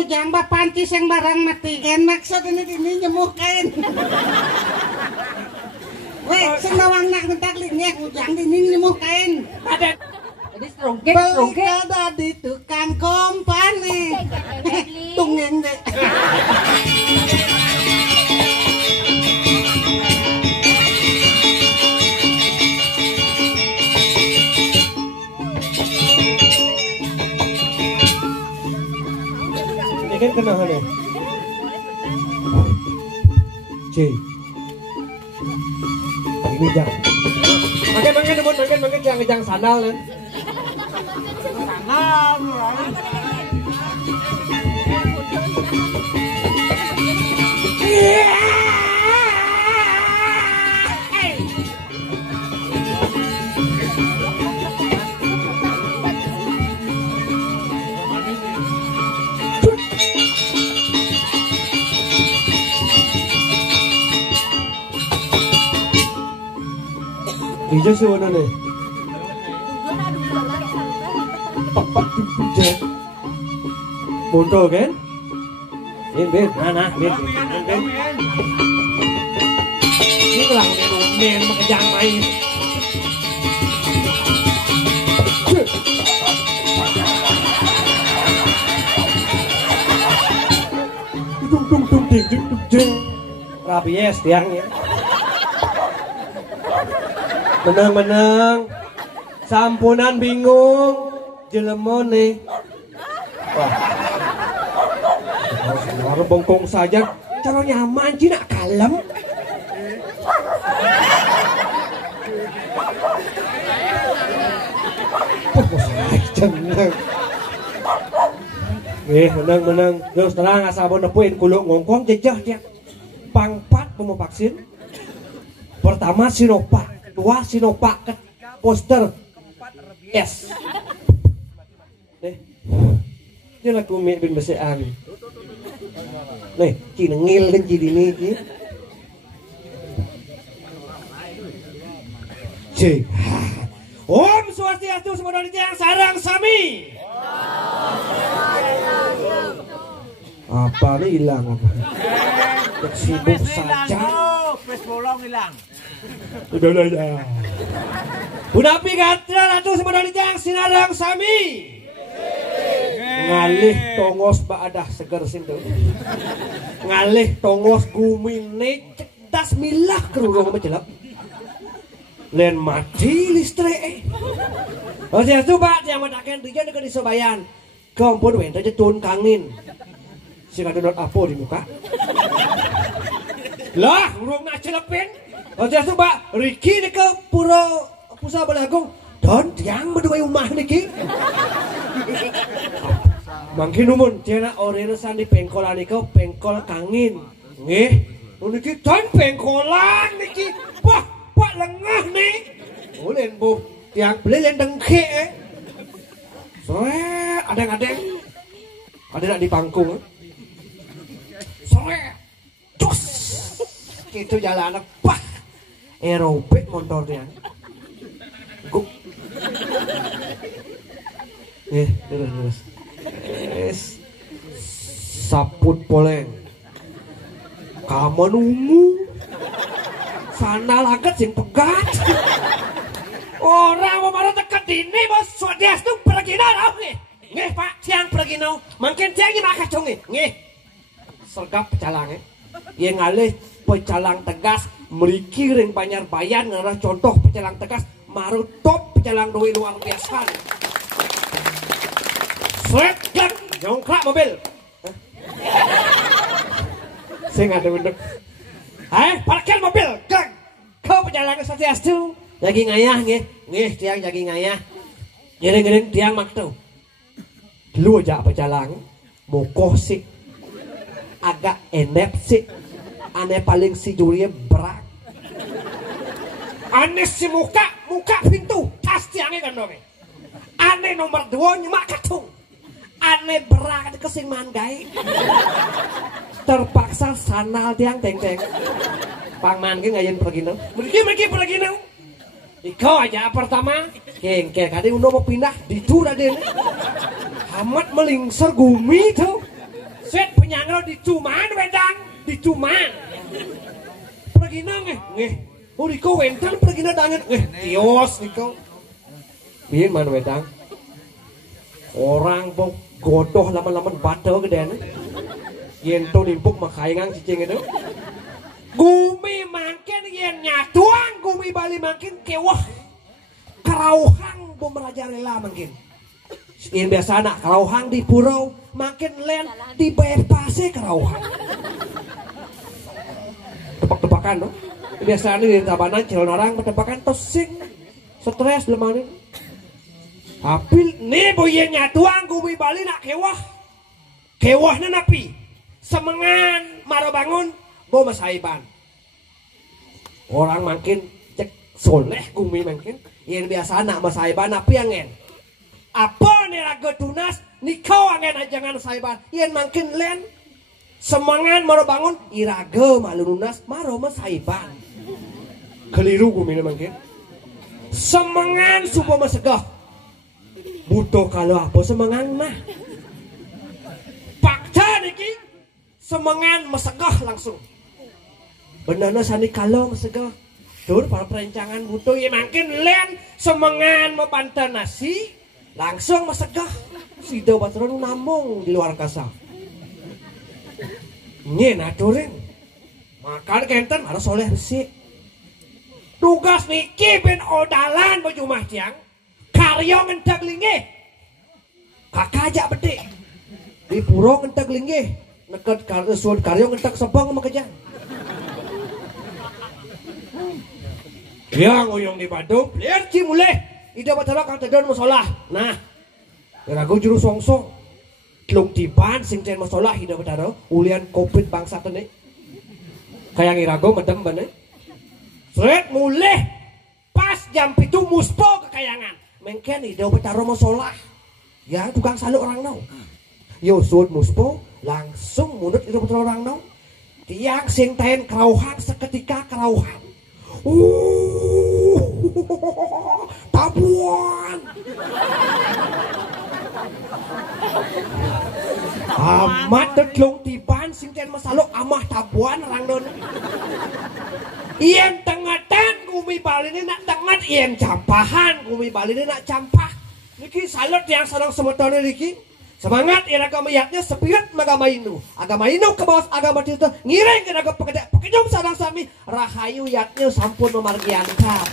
ngujang ba panci sing barang mati ken maksud ini nyemuhkeun. Weh, sing bawang nak ngentak linyek ngujang ini nyemuhkeun. Ada Jadi strongke dadi tukang kompani. Tungeng deh. Kan kena hane. C. Ini jang. Makan debon jangan sandal kan. Sandal. Ija sih mana nih? Tepat di puncak. Bondo kan? Ben, nah, ben. Ini lah men makajang main. Dung. Rapi yes tiangnya. Menang. Sampunan bingung. Jelemone. Wah. Suara bengkong saja. Cara nyaman sih nak kalem. Menang. Terus terang asal bonepuin kuluk ngongkong jejah dia. Pangpat mau vaksin. Pertama Sinovac. 2 Sinovac poster yes. Nih, dia laku mie bin besean. Nih, cina ngil dan cina ini. Cik. Om Swastiastu semua yang sarang sami. Apa nih hilang apa? Sibuk saja. Pes bolong hilang. Udah ya. Bunapi katra ratu semedoni jang sinarang sami. Ngalih tongos baadah seger sintu. Ngalih tongos gumine cedas milah kerurung mejelap. Len mati listrik. Oh saya coba yang matakan rijan dekat di Sobayan. Kompon wente jetun kangin. Sing ada dot apo di muka. Lah, urung nak celepin. Ojo coba Riki ke pura Pusa Balagung. Don tiang berdua rumah niki. Mangkin numun cenah oriresan di pengkolan niku pengkol kangin. Nggih. Niki don pengkolan niki. Wah, pak lengah nih. Ulen bu tiang beli yang dengke. Sore adeng-adeng. Ada nak di pangkung. Sore. Cus. Itu jalan apa? Aerobik motornya. Guk. Terus. Saput poleng. Kaman ungu. Sandal aget sing pegat. Orang mau marah teket dini bos. Swadias tuh pergi nara nih. Nggih pak, tiang pergi nau. Mungkin tiang ini makan congi. Nggih. Sergap pecalangnya. Yang ngalih pecalang tegas meriki ring Banjar Bayan ngarah contoh pecalang tegas maru top pecalang doi luar biasa. Sret gang jongkrak mobil. Saya ada bentuk. Parkir mobil gang. Kau pecalang Swastiastu. Jagi ngayah nggih tiang jagi ngayah. Giring tiang maktu. Lu aja pecalang mokoh sih. Agak enep sih. Aneh paling si Juri berak. Aneh si muka pintu pasti aneh kan dong. Aneh nomor 2 nyemak katung. Aneh berak kesing manggai. Terpaksa sanal tiang teng-teng. Pangman ke ngayen pergi nang. Mereka pergi nang. Iko aja pertama. Kengke kade udah mau pindah di tu raden. Amat melingser gumi tuh. Set penyangro dicuman wedang, dicuman. Pergi nggih. Oh diko wedang pergi dangan tios diko. Biyen man wedang. Orang pok godoh laman-laman batel gedean. Yen to nimpuk makaingang cicing itu. Gumi makin yen nyatuang gumi bali makin kewah. Kerauhang bumerajalela makin. Yen biasa anak kerauhang di purau makin len di bypass kerauhang. Tebak-tebakan no. Biasa di tabanan calon orang bertebakan tosing. Stres lemari. Tapi nih boyen nyatuang gumi bali nak kewah. Kewahna napi. Semengan maro bangun bo masaiban. Orang makin cek soleh gumi makin. Yen biasa anak masaiban napi angen. Apa nih raga tunas nikau angen ajangan saiban. Yen makin len semangan maro bangun iraga malu lunas maro masaiban. Keliru gumi makin. Semangan supo masegah. Butuh kalau apa semangan mah. Pakca niki semangan masegah langsung. Benerna sani kalau masegah. Tur para perencangan butuh ya makin len semangan membantah nasi langsung masegah. Sida batron namung di luar kasa. Nyen aturin. Makan kenten harus soleh resik. Tugas niki ben odalan baju mah tiang. Karyo ngentek linggih. Kakak ajak bedek. Di puro ngentek linggih. Neket karyo ngentek sebang makejang. Yang uyung di Bandung, lihat ci mulai. Ida batara kang tegan masalah. Nah, ragu juru songsong. Tlung tiban sing cen masalah ida batara ulian covid bangsa tene. Kayang irago medem bane. Sret mulai pas jam 7 muspo kekayangan. Mengken ida batara masalah. Ya tukang saluk orang nau. Yo suut muspo langsung munut ida batara orang nau. Tiang sing tahen kerauhan seketika kerauhan. Tabuan. Amat tetlung tiban sing ten masaluk amah tabuan orang don. Ien tengatan gumi balini nak tengat ien campahan gumi balini nak campah. Niki salut yang sarang semetone niki. Semangat iraga mayatnya sepirat agama Hindu. Agama Hindu ke bawah agama Hindu ngiring ke agama pekerjaan sarang sami rahayu yatnya sampun memargiantap.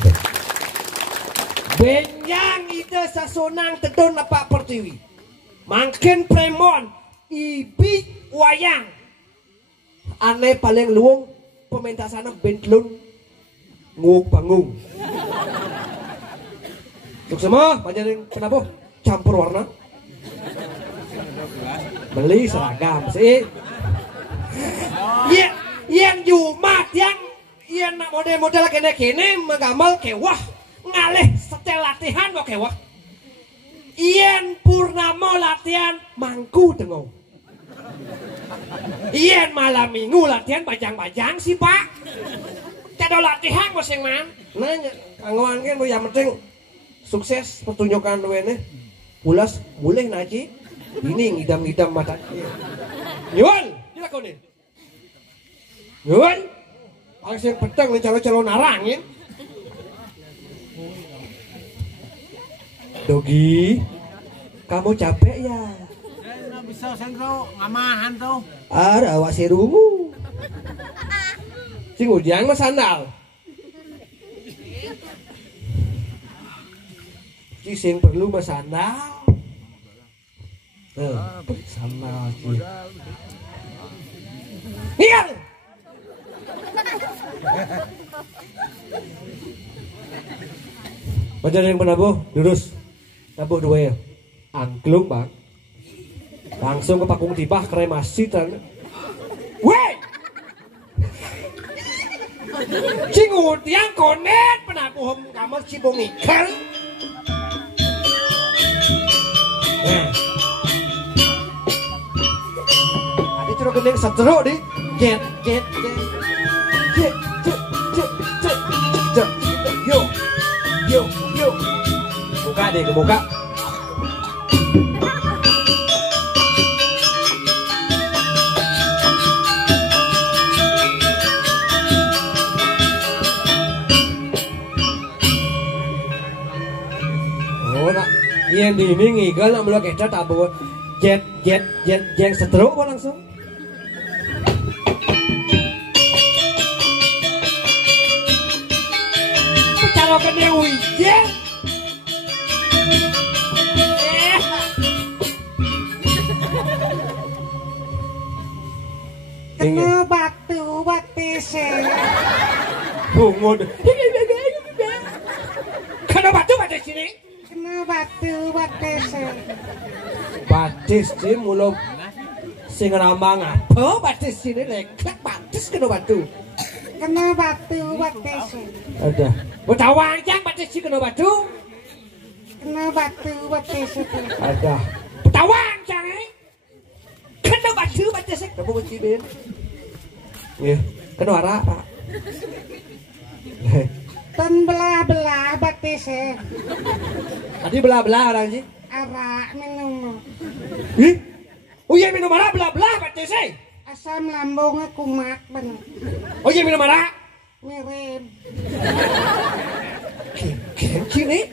Benjang ide sasonang tedon apa pertiwi. Makin premon ibik wayang. Aneh paling luung pementasana bentlun nguk bangung. Untuk semua panjang penabuh campur warna. Beli seragam sih. Yang Jumat yang nak model-model kene-kene menggamel kewah ngalih setel latihan kok kewah. Ien purnama latihan mangku tengok. Ien malam minggu latihan bajang-bajang sih pak. Cado latihan masing man. Nanya kanggoan kan yang penting sukses pertunjukan wene. Pulas boleh naji. Ini ngidam-ngidam mata. Nyuan, dilakonin. Nyuan, paling sing pedang nih calo-calo narangin. Dogi, kamu capek ya? Nggak bisa sengkau, ngamahan tuh. Ada awak serungu. Sing udiang mas sandal. Sing perlu mas sandal. Sama lagi. Niat. Baca yang penabuh, lurus. Nabuh dua ya. Angklung bang. Langsung ke pakung tibah kremasi tan. Weh. Cingut yang konet penabuh kamar cibung ikan. Ciro gendeng seteruk di jet yo buka deh kebuka Yen dini ngigel nak mulu kecat abu jet jeng setruk kok langsung. Pecalokan yang wijen. Kena batu batis. Bungo. Kena batu batis sini. Kena batu batis. Batis sih mulu sing rambang apa batis sini leklek batis kena batu. Kena batu batis. Ada. Butawang jang batis sih kena batu. Kena batu batis itu. Ada. Butawang jang kena batu batis sih. Kamu benci ben. Ya, kena ara Pak. Ten belah-belah batis. Tadi belah-belah orang sih. Arak minum. Ih? Oh iya minum arak belah-belah batis sih. Asam lambungnya kumat bener. Oh iya minum arak. Mirip. Kenci nih.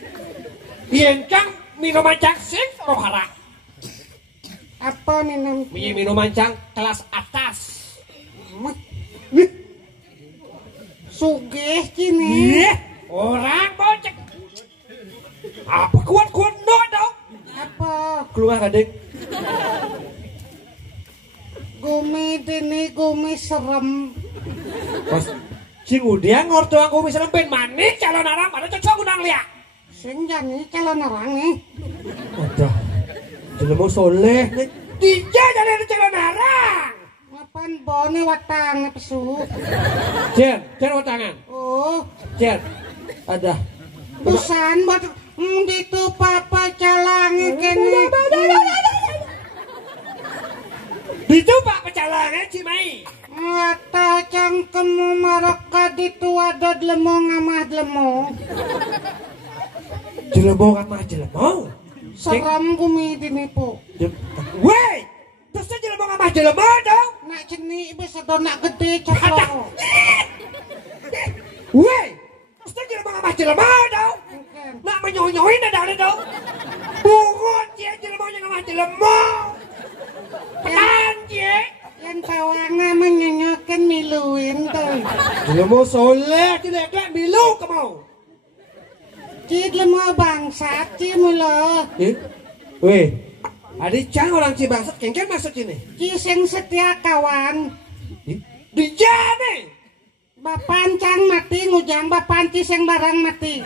Iencang minuman cang sing roh arak. Apa minum? Minuman cang kelas atas. Sugih kini. Iya, orang bocek. Apa kuat-kuat dong? Apa? Keluar kadek. Gumi dini gumi serem. Pas sing udiang ngorto aku misalnya ben manis calon arang pada cocok undang liat. Sing jani calon orang nih. Ada. Jelemu soleh nih. Dija jadi calon arang. Ngapain bone watang pesu? Jen watangan. Oh, Jen. Ada. busan buat itu papa calangi kene. Ditupak pecalangan Cimai. Mata cangkemmu maraka ditu ada dlemo ngamah dlemo. Jelemu kamah jelemu. Seram gumi dinipu. Woi, terus jelemu kamah jelemu dong. Nak ceni bisa do nak gede cokok. Woi, terus jelemu kamah jelemu dong. Nak menyonyoin ada dong. Bungut dia jelemu kamah jelemu. Pelan dia. Yang tawangnya menyonyokan miluin tuh. Jelemu soleh tidak kelak milu kamu. Ci dlemo bangsat ci mula. Weh, adik cang orang Cibangsat kengken masuk sini. Ci sing setia kawan. Dijane. Bapan cang mati ngujang bapan ci sing barang mati.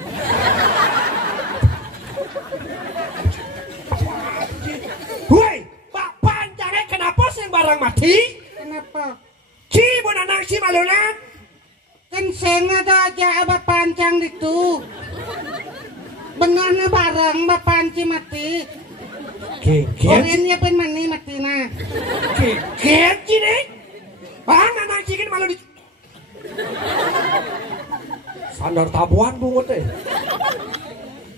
Woi, bapan jangan kenapa sing barang mati? Kenapa? Ci bonanang si malunan. Kan sing ada aja bapan cang itu. Benarnya barang bapan ci mati. Kengken. Orangnya pen mani mati na. Kengken ci nih. Bang anak cikin malu di. Sandar tabuan bungut deh.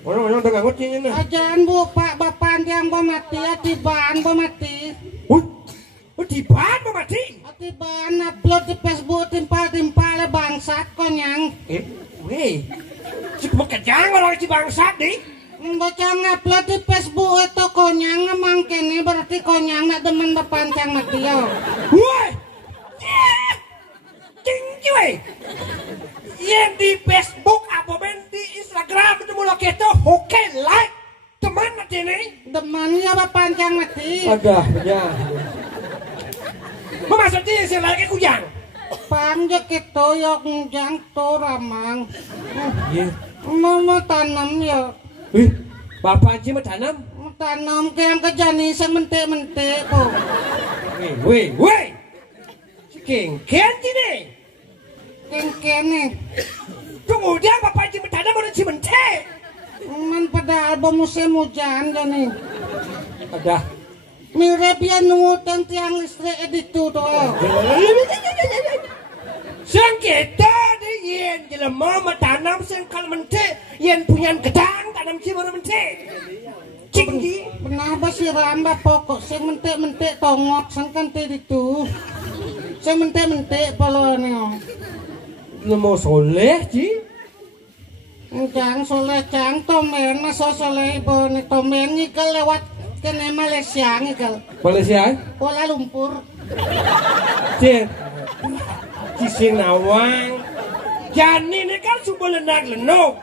Mana dengan ngucinya nih. Ajaan bu pak bapan yang mati atibaan mati. Tibaan mau mati. Atibaan upload di Facebook timpal bangsat konyang. Weh. Cuma kejang orang Cibangsat nih. Baca ngupload di Facebook itu konyang emang kene berarti konyang nak demen bapan cang mati yo. Woi. Cingcuy. Yang di Facebook apa ben di Instagram itu mulai kita oke like teman mati nih. Demen ya bapan cang mati. Ada ya. Maksudnya si lagi kujang. Panjang itu yang ngujang tuh ramang. Iya. Mau tanam ya. Bapak Haji mau tanam? Mau tanam ke yang kejani sementik-mentik kok. Weh. Kengken sini. Kengken nih. Kemudian Bapak Haji mau tanam mau cimentik. Man pada album musim hujan nih. Ada. Mirip ya nungutang tiang listrik itu tuh. Sang kita di yen jelema tanam sing kal mentik yen punya gedang tanam si baru mentik. Cinggi. Benar ba siram ba pokok sing mentik-mentik tongok sang kante itu. Sing mentik-mentik palone. Lemo soleh ji. Jang soleh jang tomen masa soleh ibu nih tomen ngikel lewat kene Malaysia ngikel. Malaysia? Kuala Lumpur. Cien. Cising nawang. Jani ini kan subuh lenak-lenuk.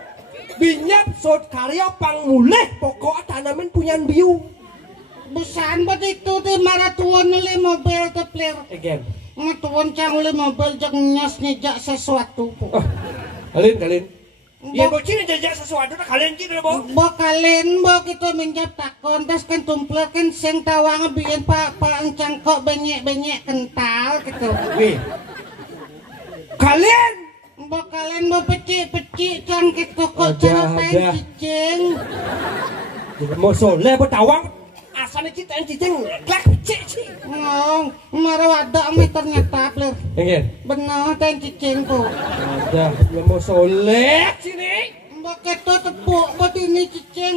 Binyap sot karya pang mulih pokok tanaman punyan biu. Busan buat itu tuh marah tuan oleh mobil tuh player. Again. Tuan cang oleh mobil jak nyas nyejak sesuatu. Oh, kalian. Ya bocin jajak sesuatu tak kalian cina bo. Bo kalian bo kita menjawab takon tas kan tumpel kan seng tawang biyen pak encang kok benyek kental gitu. Wih. Kalian Bo kalian mau pecik cang gitu kok cara main cicing. mau soleh bertawang asalnya cicing klek pecik sih. Ngong, marah wadah me ternyata player. Again. Benar ten cicing kok. Ada mau soleh sini. Bo keto tepuk buat ini cicing.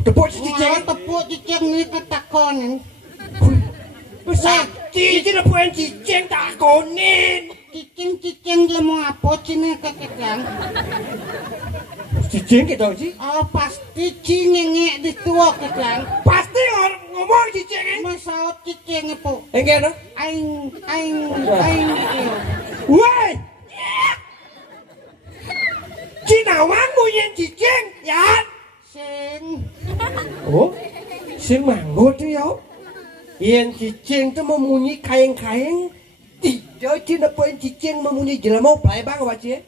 Tepuk cicing. Tepuk cicing ni ketakon. Sakti cina puan cicing tak konin. Cicing lemu apa cina kakekang. Cicing kita sih. Oh pasti cingengek di tua kakekang. Pasti orang ngomong cicing ini. Masaot cicing itu. Again no. Aing. Woi. Cinawang punya cicing ya. Sing. Oh. Sing manggo tuh ya. Yang cicing tu memunyi kain-kain. Tidak cina puan cicing memunyi jelema play bang apa cie?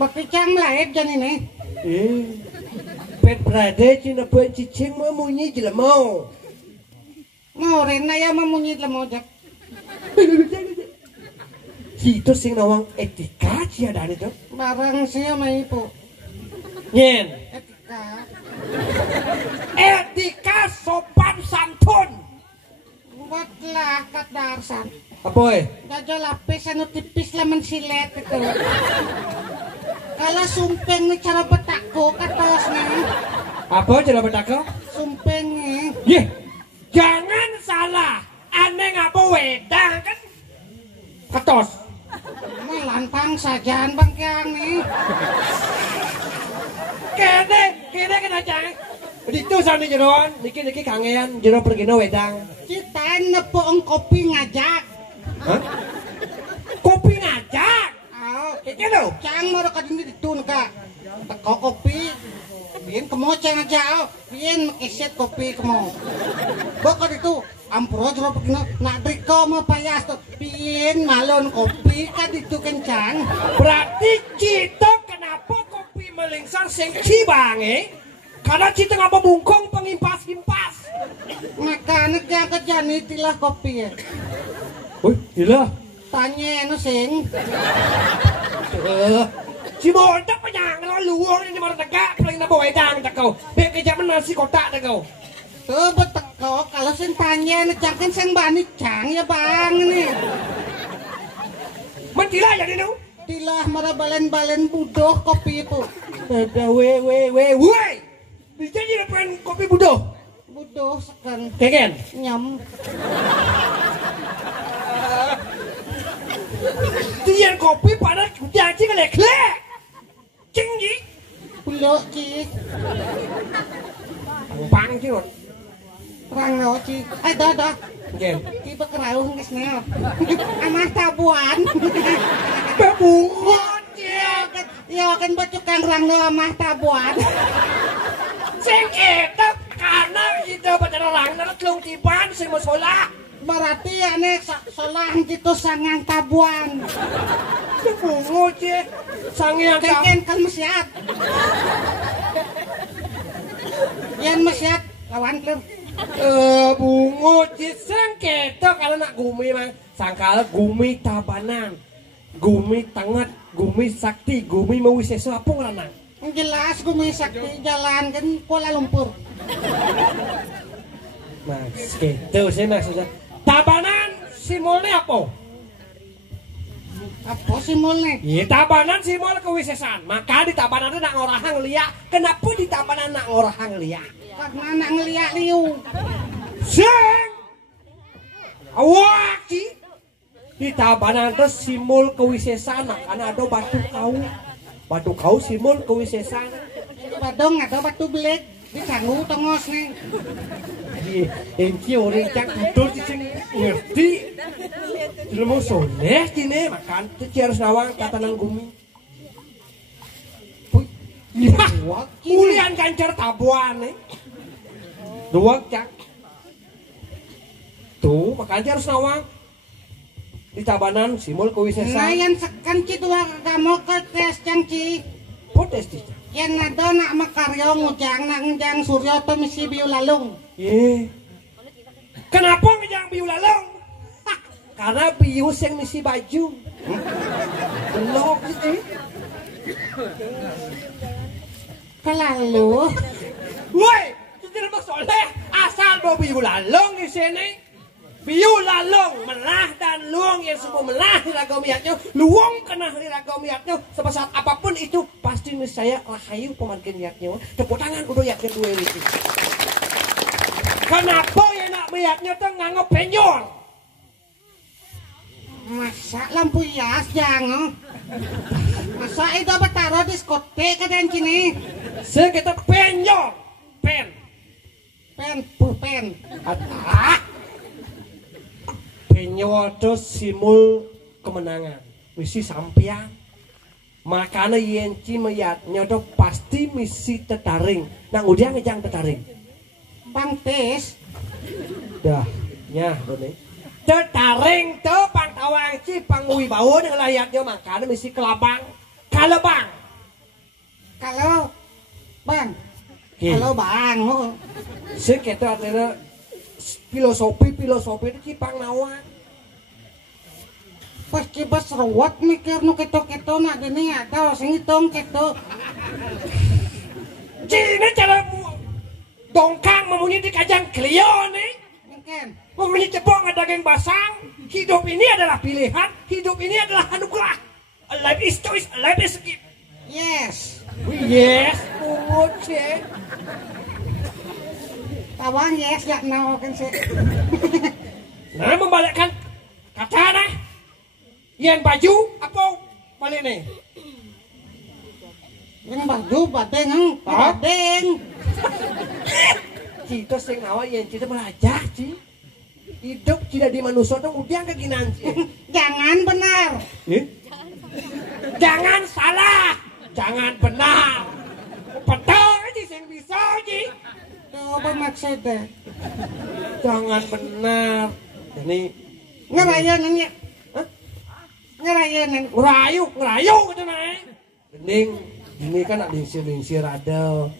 Bakti cang lahir jan ini. Pet berada cina puan cicing memunyi jelema. Mau rena ya memunyi lemu jak. Itu sing nawang etika cia dan itu. Barang saya mah ibu. Nyen. Etika sopan santun. Buatlah kat darsan. Apa Gajah lapis anu tipis lemon silet itu. Kalau sumpeng nih cara betako katasnya. Apa cara betako? Sumpengnya. Yeh, jangan salah. Aneh ngapa wedang kan? Ketos. Lantang sajaan bang Kiang nih. Kene kena jangan. Itu sampe jeroan, niki kangean jero pergino wedang. Cita nepok kopi ngajak. Hah? Kopi ngajak. Oh, Iki lho. cang mau kadini ditun ka. Teko kopi. Biyen kemo cang aja. Biyen makiset kopi kemo. Bokor itu ampro jero begini nak driko mau payas tuh. Biyen malon kopi ka ditu kencang. Berarti kita kenapa kopi melingsar sing cibange? Karena cita ngapa bungkong pengimpas-impas. Makanya kaya kejani tilah kopi ya. Wih, gila. Tanya anu sing. Si bodoh penyang luar ini baru tegak paling nabo wedang tak kau. Bek kejaman nasi kotak tak kau. Tuh beteko kalau sing tanya anu cang kan sing bani cang ya bang nih. Mentilah jadi nu. Tilah marah balen-balen budoh kopi itu. Ada we. Bisa jadi pengen kopi budoh. Budoh sekan. Keken. Nyam. Tian kopi pada janji ke leklek. Cinggi. Pulo ci. Bang cion. Rang lo ci. Dah. Keken. Tiba kerauh ngesnel. Amah tabuan. Bebungot. Ya kan bacukang rang lo amah tabuan. Sing itu karena itu pada orang nak kelung tiban sing masalah. Berarti ane solah gitu sangang tabuan. Bungo je sangiang Keken kan mesiat. Yan mesiat lawan klub. Bungo je sang keto kalau nak gumi mah sangkala gumi tabanan. Gumi tangat, gumi sakti, gumi mawiseso apung lanang. Jelas gue sakti jalan kan Kuala Lumpur. Mas, gitu sih maksudnya. Tabanan simbolnya apa? Apa simbolnya? Iya, tabanan simbol kewisesan. Maka di tabanan nak ngorahang liak. Kenapa di tabanan nak ngorahang liak? Karena anak ngeliat liu. Sing! Awak sih! Di tabanan itu simbol kewisesan. Karena ada batu kau. batu kau simul kewisesan. Badong ada batu belik disanggu tongos nih. Enci orang cak tidur di sini ngerti. Ilmu soleh cine makan tu harus nawang kata nang gumi. Ya, kulian kancar tabuan nih. Dua cak. Tuh makanya harus nawang. Di tabanan simul kewisesan. Layan sekan ci dua kamu ke tes cangci. Potes di. Yang nado nak makaryo ngujang jang Suryo to misi biu lalung. Ye. Kenapa ngejang biu lalung? Karena bius yang misi baju. Belok gitu. Kelalu. Woi, itu tidak masalah. Asal bawa biu lalung di sini. Biu lalung melah dan luang yang semua melah di ragam miatnya, luang kena di ragam miatnya. Sebesar apapun itu pasti saya lahayu pemargin miatnya. Tepuk tangan kudu yakin dua itu. Kenapa ya nak miatnya tuh nganggap penyor? Masa lampu hias jangan. Masa itu apa taruh diskotek kan sini? Sekitar penyor, pulpen. Penyor terus simul kemenangan. Misi sampian. Makanya yenci meyatnya tuh pasti misi tetaring. Nah udah ngejang tetaring. Bang tes. Dah, nyah doni. Tetaring tuh pang tawang ci pang wibawa dengan layaknya makanya misi kelabang. Kalau bang. Kalau bang. Sekitar artinya filosofi itu ci pang nawang. Pas cibas rawat mikir nu keto nak dini atau sing hitung keto. Cina cara dongkang memunyi di kajang klio nih. Mungkin. Memunyi cepong ada daging basang. Hidup ini adalah pilihan. Hidup ini adalah anugerah. Life is choice. Life is gift. Yes. Yes. Pungut sih. Tawang yes gak mau kan sih. Nah membalikkan kata nah. Yang baju apa balik nih? Yang baju badeng. Kita sing awal yang kita belajar sih. Hidup tidak di manusia dong udah keginan sih. Jangan benar. Jangan salah. Jangan benar. Betul sih sing bisa sih. Coba maksudnya. Jangan benar. Ini ngerayu nanya. Ngerayu gitu naik. Ini kan nak lingsir ada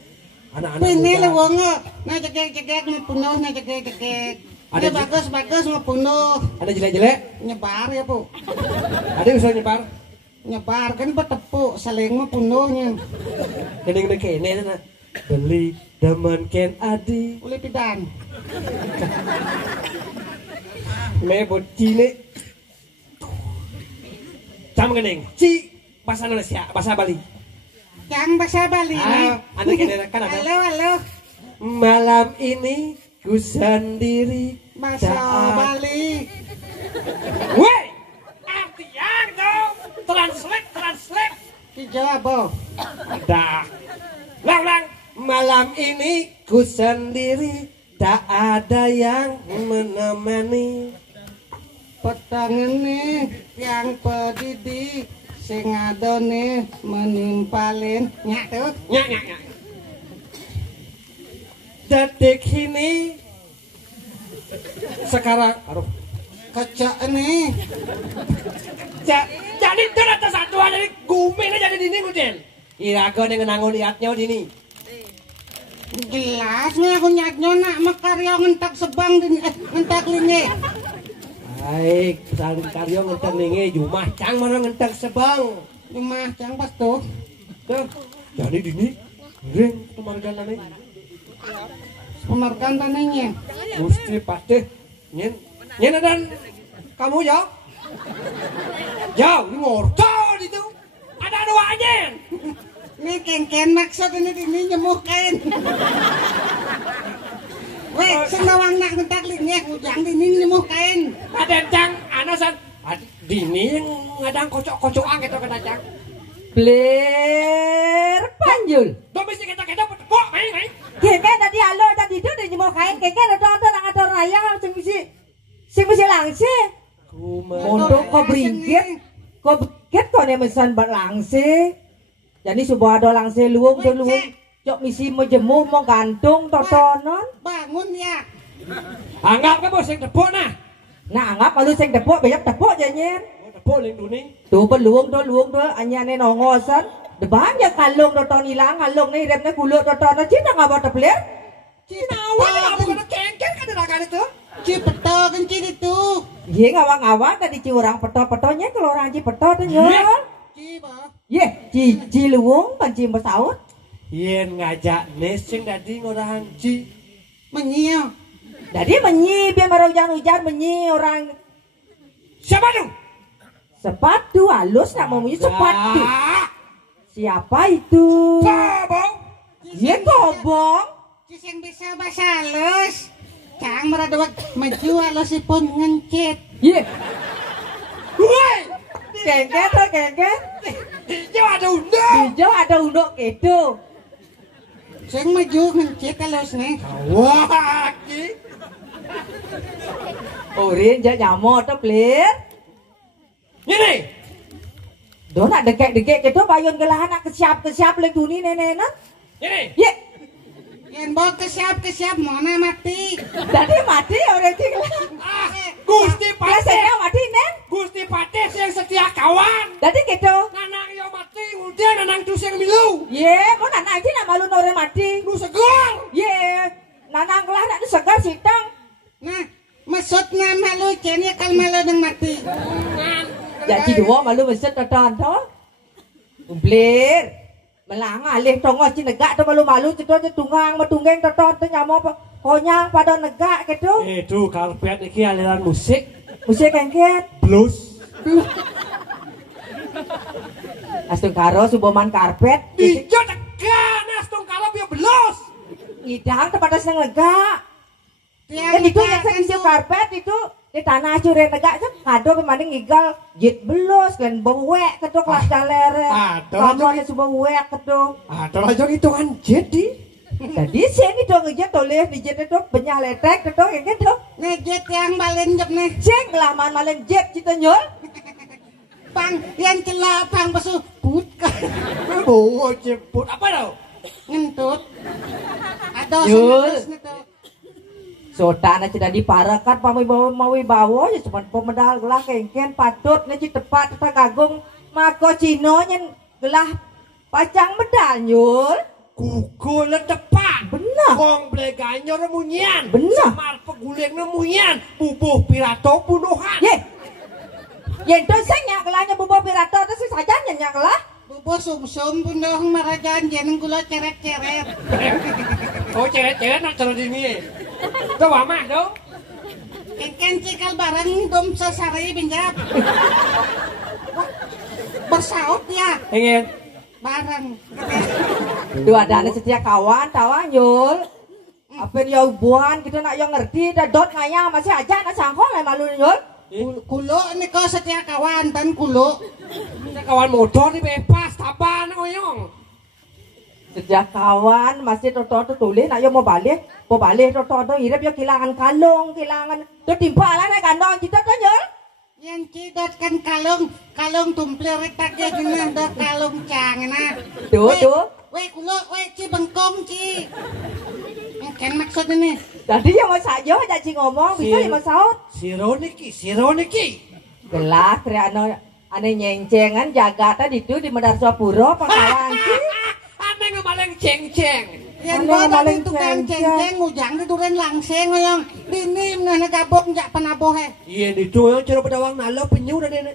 anak-anak ini lewong na cekek ngepunuh na cekek ada bagus ngepunuh ada jelek nyebar ya bu ada bisa nyebar kan bertepuk saling ngepunuhnya jadi kene na beli demen ken adi uli pidan me bocine Cam gening, ci bahasa Indonesia, bahasa Bali. Yang bahasa Bali. Ada kene kan ada. Halo. Malam ini ku sendiri bahasa Bali. Woi, artinya dong. Translate. Dijawab, Bo. Dah. Lang. Malam ini ku sendiri, tak ada yang menemani. Petang ini yang pedidi sing adone menimpalin nyak tuh nyak detik ini sekarang aduh kecak ini jadi itu ada satu dari gumi jadi dini ngudel irago yang ngenangun liatnya dini jelas nih aku nyatnya nak makarya ngentak sebang ngentak linge baik, saling karyo ngentak linge, jumah cang mana ngentak sebang. Jumah cang pas tuh. Tuh, jadi dini, ring pemargan tani. Pemargan taninya. Gusti pasti, nyen dan kamu jauh, ini ngorto itu. Ada duanya. Ini ken maksud ini nyemuhkan. Weh, senawang nak ngentak linge, ujang dini nyemuhkan. Ada cang, anasan dini yang ngadang kocok-kocokan gitu kata cang. Bler panjul. Domestik kita petepok main. Kengken tadi alo tadi itu di mau kain kengken ada nang ada raya sing mesti langsing. Untuk kau beringkit, kau beringkit kau ne mesan berlangsing. Jadi subuh ada langsing luung tu luung. Cok misi mau jemuh mau gantung totonon. Bangun ya. Anggap kamu sing tepuk nah. Nah anggap kalau sing tepuk banyak tepuk janyen. Tepuk ling duning. Tu peluang tu anyane nongosan. Depan ya kalung toton hilang kalung ni repne kulut toton cina ngapa tepler? Cina awak bukan kengken kan ada itu. Cipeto kan itu. Ye ngawang-ngawang tadi ci orang peto-petonya kalau orang ci peto tu nyol. Ciba. Ye ci luung kan ci bersaut. Yen ngajak nesing dadi ngorang ci. Menyia. Jadi menyi biar hujan-hujan menyi orang. Siapa tu? Sepatu halus nak memuji sepatu. Siapa itu? Kobong. Ye kobong. Cis yang bisa bahasa halus. Cang meradawak maju halusipun ngencit. Ye. Woi. Kengken tu kengken. Hijau ada undang. Hijau ada unduk itu. Sing maju ngencit halus nih. Wah, ki. Orin je nyamuk tu pelir. Ini. Do nak dekek-dekek gitu bayun gelahan nak kesiap-kesiap lagi tu ni nenek. Ini. Ye. Yang bawa kesiap-kesiap mana mati. Tadi mati orang ti gelah. Ah, Gusti Biasanya Patih. mati nen. Gusti Patih yang setia kawan. Tadi gitu. Nanang yo mati, kemudian nanang tu yang milu. Ye, mau nanang aja nak malu orang mati. Lu segar. Ye, nanang gelah nak segar sitang. Nah, maksudnya malu ceni kal malu dengan mati. Jadi dua malu mesut toton tu. Umblir. Melang alih tongos ci negak tu malu-malu tu tungang matunggeng toton tu nyamuk konyang pada negak gitu. Itu karpet iki aliran musik Musik kengket. blues. Astung karo suboman karpet. Ijo tekan astung kalau biar blues. Ngidang tempat seneng negak. Tiang Dan itu yang saya isi karpet itu di tanah cure negak tu kado pemanding ngigal jit belos kan bawek ketuk lah calere. Kamu ada subuh wek ketuk. Ada aja itu kan jadi. Jadi sini dong ngejet oleh di jet itu benyah letek ketuk yang gitu. Nejet yang balen jep nih. Cek ngelaman malen jet cita nyol. Pang yang celah pang pesu put Oh, ceput apa tau? ngentut. Ada Yul. senes itu. Sodana cina diparakan pamawi bawa ya cuma pemedal gelah kengken patut nih tepat kita kagung mako cino nyen gelah pacang medal nyul. Kukul tepat. Benar. Kong bleganyo remunyian. Benar. Samar peguling remunyian. Bubuh pirato bunuhan. Ye. Yen tu saya gelahnya bubo pirato tu saja nyenyak gelah. Bubo sum-sum bunuh marajan jeneng gula ceret-ceret. Oh, ceret-ceret nak terus ini. Tuh mama tuh. Kengken cikal barang dom sesari pinjam. Bersaut ya Ingin. barang. Dua dana setiap kawan tawa nyul. Apa yang buan kita nak yang ngerti dah dot ngaya masih aja nak sangkol lah malu nyul. Kulo ini kau setia kawan dan kulo. Kawan motor di bebas taban ngoyong. Sejak kawan masih toto tulis nak yang mau balik toto irep yo kehilangan kalung kehilangan tu timpalan nak kandang kita tu nyul. Yang cidot kan kalung tumplir retaknya gini dot kalung cang nah. Tuh. Weh kulo weh ci bengkong ci. Kan maksud ini. Tadi yang mau saja aja ngomong bisa yang mau saut. Sironiki. Gelah kriano ane nyengcengan jaga tadi itu di Medarsapuro pangkalan ci. Ane ngemaleng ceng-ceng. Yang Ano bawa maling tadi tukang ceng-ceng. ceng-ceng ujang di duren langseng ngoyong. Dinim ngana gabok jak penaboh he. Iya itu yang cara pedawang nalo penyu dah dia.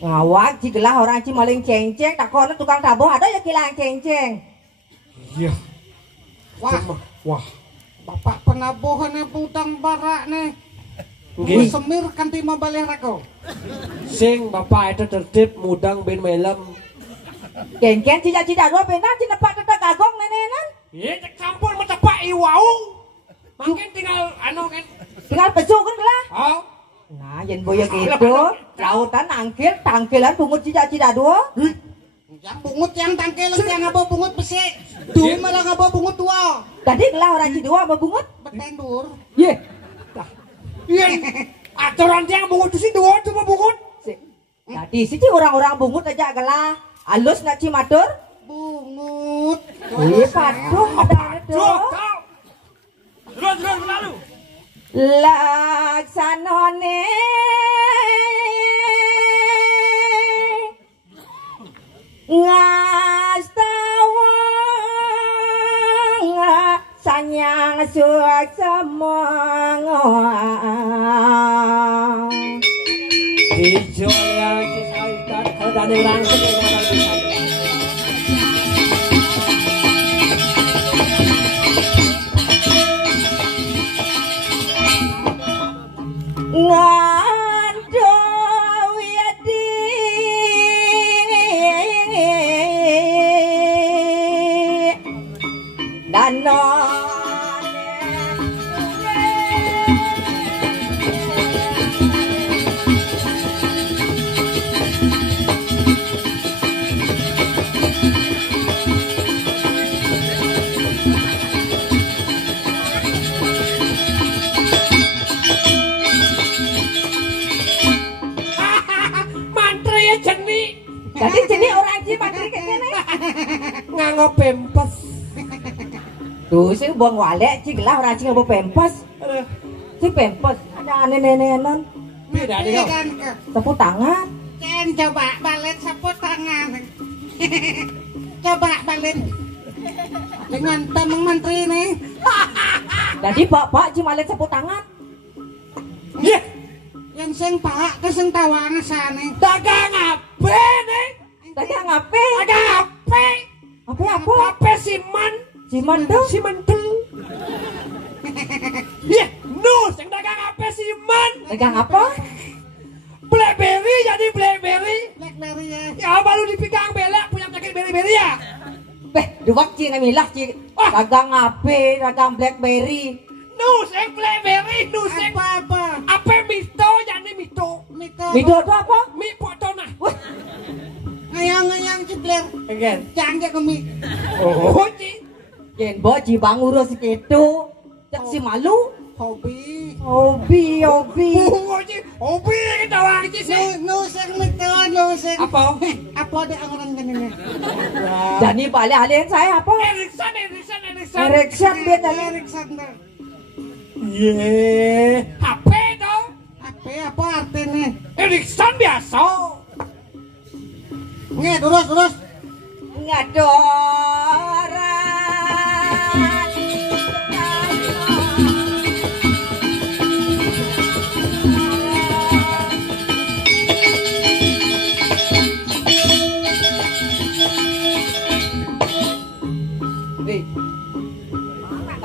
Ngawak ci gelah orang ci maling cengceng tak kono tukang taboh ada ya kilang cengceng. Iya. Wah, bapak penabohan putang barak nih. Nggih. Semir kanti mau balik rako. Sing bapak itu tertib mudang ben malam. Kengken cida-cida dua benar cina pak tetap kagong nenenan. Iya cek campur mencepak iwau. Makin tinggal anu kan. Tinggal pesu kan gelah. Oh. Nah, yen boya gitu, lautan angkil, tangkilan pungut cida-cida dua. Yang bungut yang tangkel yang ngabo bungut besi. Tuh malah ngabo bungut tua. Tadi gelah orang Cidua babungut. Betendur. Ye. Iya. Aturan yang bungut itu sih dua cuma bungut. Tadi sih orang-orang bungut aja gelah. Alus nak cimatur. Bungut. Paduh ada itu. Terus lalu. Laksanane ngastawa sanyang suak semang Hijau yang cisaitan dan langsung yang mana bisa. Ngandawiyadi Jadi jadi orang Ci materi kayak gini Nganggo pempes. Tuh sih buang walek Ci gelah orang Ci ngabo pempes. Si pempes ada aneh-anehan. Beda deh kok. Kan Sapu tangan. Ken coba balen sapu tangan. Coba balen. Dengan temeng menteri nih. Jadi bapak Ci malet sapu tangan. Iya. Yang sing pak ke sing tawang sana. Dagang apa nih? Dagang apa? Dagang apa? Apa? Apa siman? Siman tuh? Siman tuh. Iya, nus yang dagang apa siman? Dagang apa? Blackberry jadi blackberry. Blackberry ya. Ya baru dipegang belak punya penyakit berry-berry ya. Dua Ci ngamilah Ci. Dagang apa? Dagang blackberry. Nus yang blackberry, nus yang Apa? apa mito jadi mito. Mito. Mido itu apa? Mi potona. Ngayang-ngayang cibler. Again. Jangan kemi. Oh, Ci. Yen bo Ci bang urus gitu. Cak si malu. Hobi. Hobi. Oh, Ci. Hobi kita wang Ci sih. Nuseng mito, nuseng. Apa? Apa ada orang gini? Jadi balik alian saya apa? Erikson. Erection dia tadi. Alexander. Ye, HP dong. Apa artinya? Erikson biasa. Nge, terus. Ngadoran.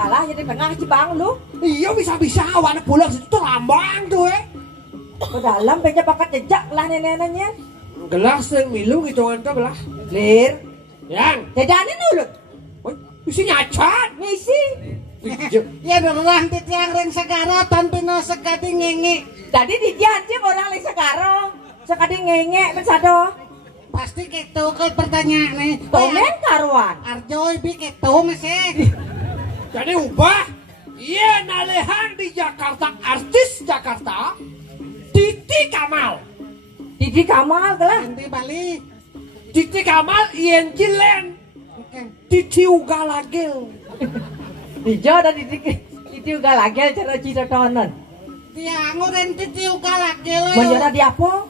Kalah jadi tengah Cibang lu. Iya bisa awan pulang situ tuh lambang tuh Ke dalam beja pakat jejak lah nenek-neneknya. Gelas yang milu gitu kan tuh gelas. Clear. Yang. Jajanin dulu. Woi, isi nyacat. Misi. Ya dorang titiang ring segara tanpa no sekadi ngenge. Tadi dijanji orang lain sekarang. Sekadi ngenge bersado. Pasti gitu ke pertanyaan nih. Komen karuan. Arjo ibi gitu masih. Jadi ubah. Iya nalehan di Jakarta artis Jakarta. Titi Kamal. Didi Kamal gelah. Nanti balik. Titi Kamal Ien Jilen. Oke. Titi Ugalagil. Dijo dan Didi juga lagi cara cita tonon. Tiang uren titi uga lagi lo. Menjara di apa?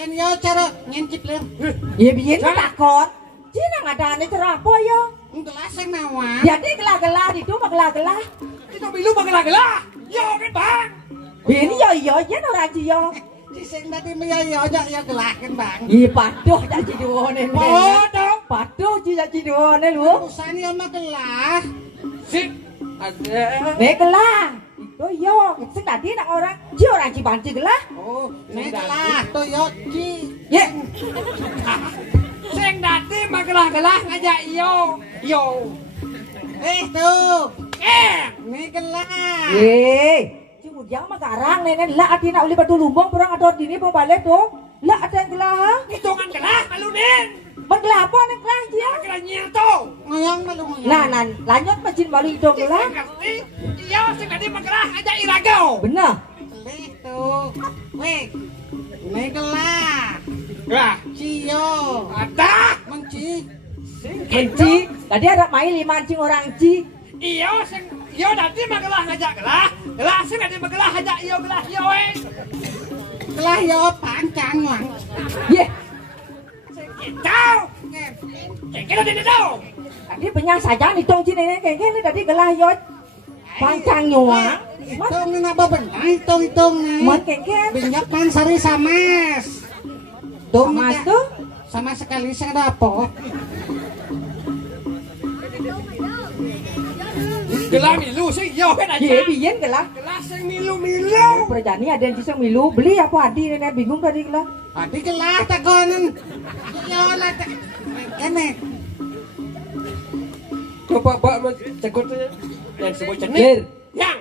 En yo cara ngencip ler. Ya biar takut. Cina nggak ada aneh cara apa ya? Gelas yang nawa. Jadi gelah-gelah itu mah gelah-gelah. Kita milu magelah-gelah. Yo kan bang. Ini yo orang yo. Sing tadi meyo aja ya gelas kan bang. Ih paduh tak ciduone. Oh dong. Paduh cita ciduone lu. Urusan yo mah gelas. Sip. Ada. Nek gelah. Itu yo. Sing tadi nak orang Cibanci gelah. Oh, nih gelas tuh yo ci. Ye. Sing dati magelah-gelah ngajak yo. Tuh. Eh. Nih gelas. Ujang mah garang nenek lah ati nak uli batu lumbung perang ada dini mau balik tuh lah ada yang gelah Hitungan gelah malunin. Menggelapa nih kelah dia. Kira nyeto. Ngayang malu ngayang. Nah, lanjut mesin baru hidung gelah. Ngerti? Iya sing tadi magelah aja iragau. Bener. Leh tuh. Weh. Megelah. Lah, Cio. ada. Menci. Menci. Tadi ada main 5 mancing orang ci. Iya sing iya tadi magelah ngajak gelah. Gelah sing tadi magelah ajak iya gelah iya we. Kelah yo pancang wang. Ye. Kau. Kira di dong. Tadi penyang saja nih tong cini kayak gini tadi gelah yo. Pancang nyuang. Hitung ini apa benar? Hitung nih. Man kengken. Binyak man sari samas. Tuh Mas tuh. sama sekali saya dapet. Gelah milu sing iya kan aja. Ye biyen gelah. Gelah sing milu-milu. Perjani ada yang bisa milu beli apa adi nenek bingung tadi gelah. Adi kelah takonan. Yo lah tak. Kene. Coba Pak cekut yang sebut Jer. cenit. Yang.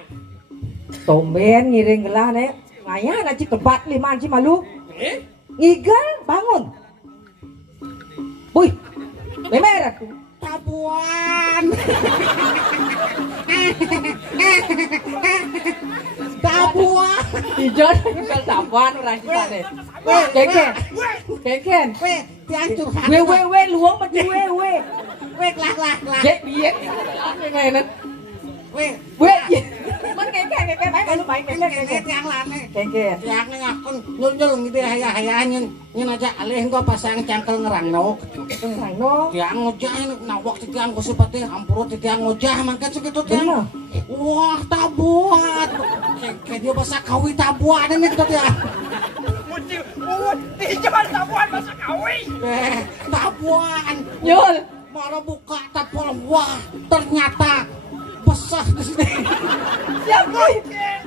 Tomben ngiring gelah nek. Ngaya naci kebat 5 mancing malu. Ngigal bangun. Wih. Memer. Tabuan. Tabuan. Ijon ngigal tabuan orang kita nih. Keken. Keken. Weh, tiang curhat. We luang maju we. Weh, lah. Dek biyen. Nenek. Weh, We. Man keken main malu main kene keken. tiang lane. Keken. Tiang nih aku nyul gitu hayah-hayahin. Nyen aja alih engko pasang cangkel ngerangno. Rano. Tiang ngojah nawak ti tiang kusupati hampurut ti tiang ngojah mangkat segitu tiang. Wah, tabuan. Kayak dia bahasa kawi tabuan ini gitu dia. Muci, di jalan tabuan masa kawi. Tabuan. Yul. Malah buka tapol, wah ternyata besar di sini. Siap boy.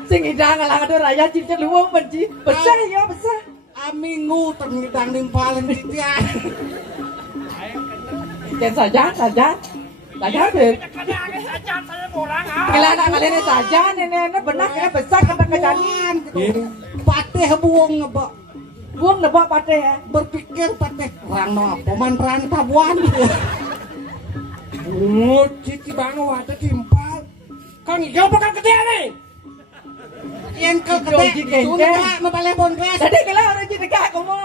Sing hidang ngalang ado raya cincin luang benci. Besar ya besar. Amingu terngidang nimpalin di tiang. Ken saja. Saja deh. Karena agak saja saya orang ah. Kela anak ngalirin saja nenek benar kena besar kata kejani. Patih buang ngebak. Buang nebak pate ya. Berpikir patih rano apa man ran tabuan. Cici bango ada timpal. Kang iya apa kan gede nih? Yang ke gede itu negak mabale bondres. Jadi kela orang jadi kak kamu.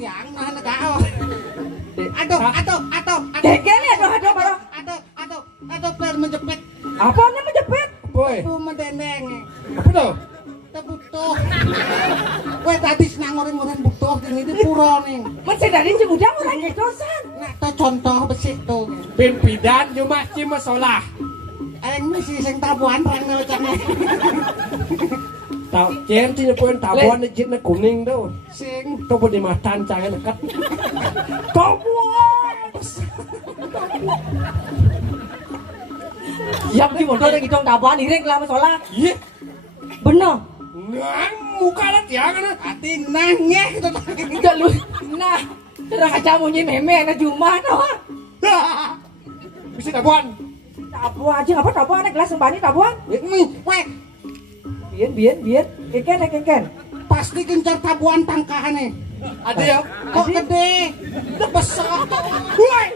Tiang nah negak. Aduh. Kekele aduh baru. Aduh per menjepit. Apa nih menjepit? Boy, Itu mendeneng. apa tuh? Kita butuh. Gue tadi senang ngoring-ngoring butuh ini di pura nih. Masih dari cengudang orang dosan. Nah, itu contoh besi tuh. Pimpidan cuma masalah. Misi sing tabuan rang ngocane. Tau chen ti nyepoin tabuan ni jit na kuning tu. Sing Coba di matan jangan dekat. tabuan. Yang di motor yang hidung tabuan iring kelama sholat. Iya. Bener. Nang muka lah tiang kan. Hati nangnya gitu. Udah lu. Nah. Terang aja munyi meme anak Juma noh. Bisa tabuan. Tabuan aja apa tabuan anak gelas sembani tabuan. Nih, weh, Biar. Keken. pasti gencar tabuan tangkahan nih. Ada ya? Kok gede? Besar. Woi.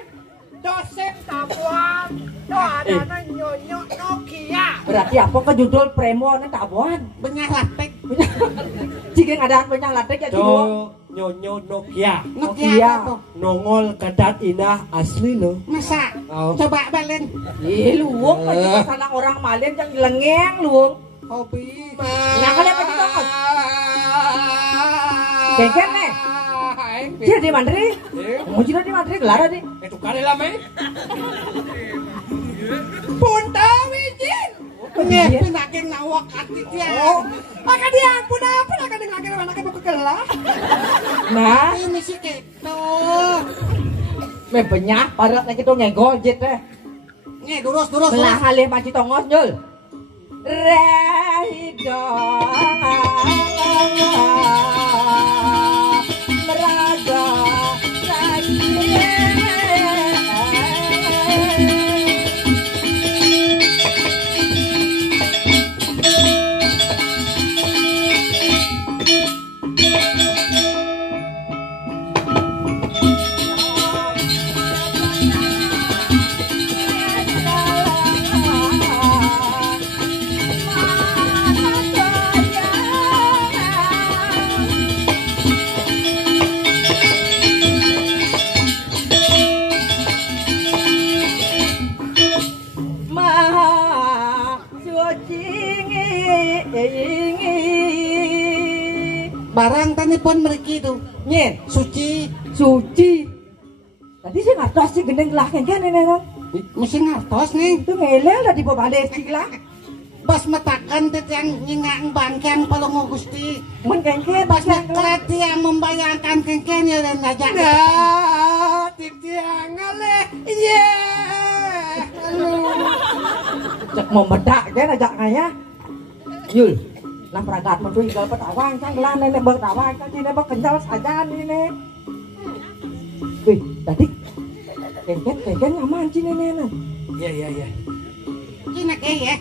Dosen tabuan. Tuh ada nyonyo Nokia. Berarti apa ke judul premo nih tabuan? Benyah latek. Jika ada penyang latek ya dulu. Nyonyo Nokia. Nokia apa tuh? Nongol kedat indah asli lo. Masa? Oh. Coba balen. Ih luwung kan sana orang malin yang lengeng luwung. Hobi. Nah kalian apa kita kos? Keken nih. Dia di Mandri. Mau jadi di Mandri gelar di. Itu kali lah me. Punta wijin. Nih, pinakin nawak hati dia. Akan dia ampun apa akan dengakin anaknya mau kegelah. Nah, Ini sih gitu. membenyak parat lagi tuh ngegol jet deh. Nih, durus. Belah halih maci tongos nyul. Raido meraga pun mriki tuh. Nyen, Suci. suci. Tadi saya ngertos sih gendeng lah kan nenek. Mesti ngertos nih. Itu ngelel lah di bawah balik sih lah. Bas metakan titiang nyingang bangkeng palongo Gusti. Mun kengke Bas pas nekret yang membayangkan kengken ya dan ngajak. Nah, titiang ale. Iya. cek mau bedak kan ajak kaya. Yul, lah perangkat mentu tinggal petawang kan lah nenek bertawang kan ini berkencal saja ini. Wih, tadi kengken nyaman sih nenek. Iya. Kina ya.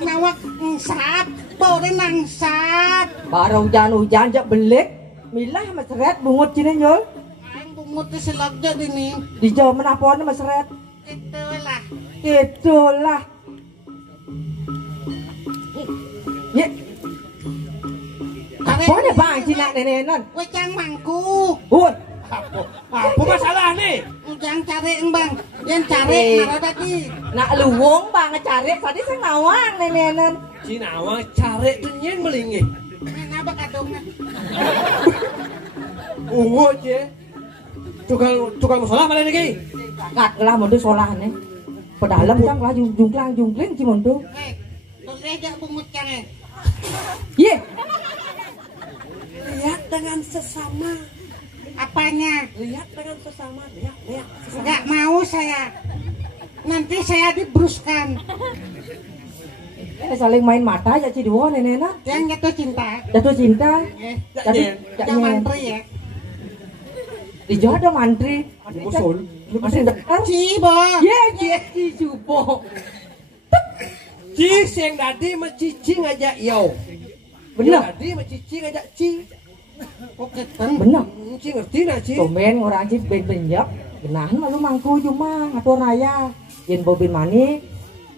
Nawak sap, boleh nangsap. Baru hujan-hujan jak belik, milah mesret bungut sini Yul. Aing bungut di selagja ini. Dijauh menapon mesret. Itulah. Itulah. Ya. Apa nih bang Cina nenek? Wecang mangku. Bun. Apa masalah nih? Ujang cari bang. Yang cari nara tadi. Nak luwung bang cari tadi saya nawang nenek. Cinawa cari tuh nyen melingih. Mana bakadongnya? Ungu aja. Tukang masalah mana lagi? Kat lah mundur solah nih. Pedalam kan lah jungkling sih mundur. Terus aja bungut cari. Ye. Lihat dengan sesama. Apanya? Lihat dengan sesama. Lihat. Enggak mau saya. Nanti saya dibruskan. Saling main mata ya Cidwo nenek. Yang jatuh cinta. Jatuh cinta. Tadi Yang mantri ya. Dijauh ada mantri. Musul. Masih dekat. Cibo. Ye cibo. Ci yang tadi mencicing aja yo. Bener. Tadi mencicing aja ci. Kok keteng? Bener. Ci ngerti nah ci. Tumben orang Ci ben-benjak. Genahan malu mangku cuma ngatur raya. Yen bobin mani.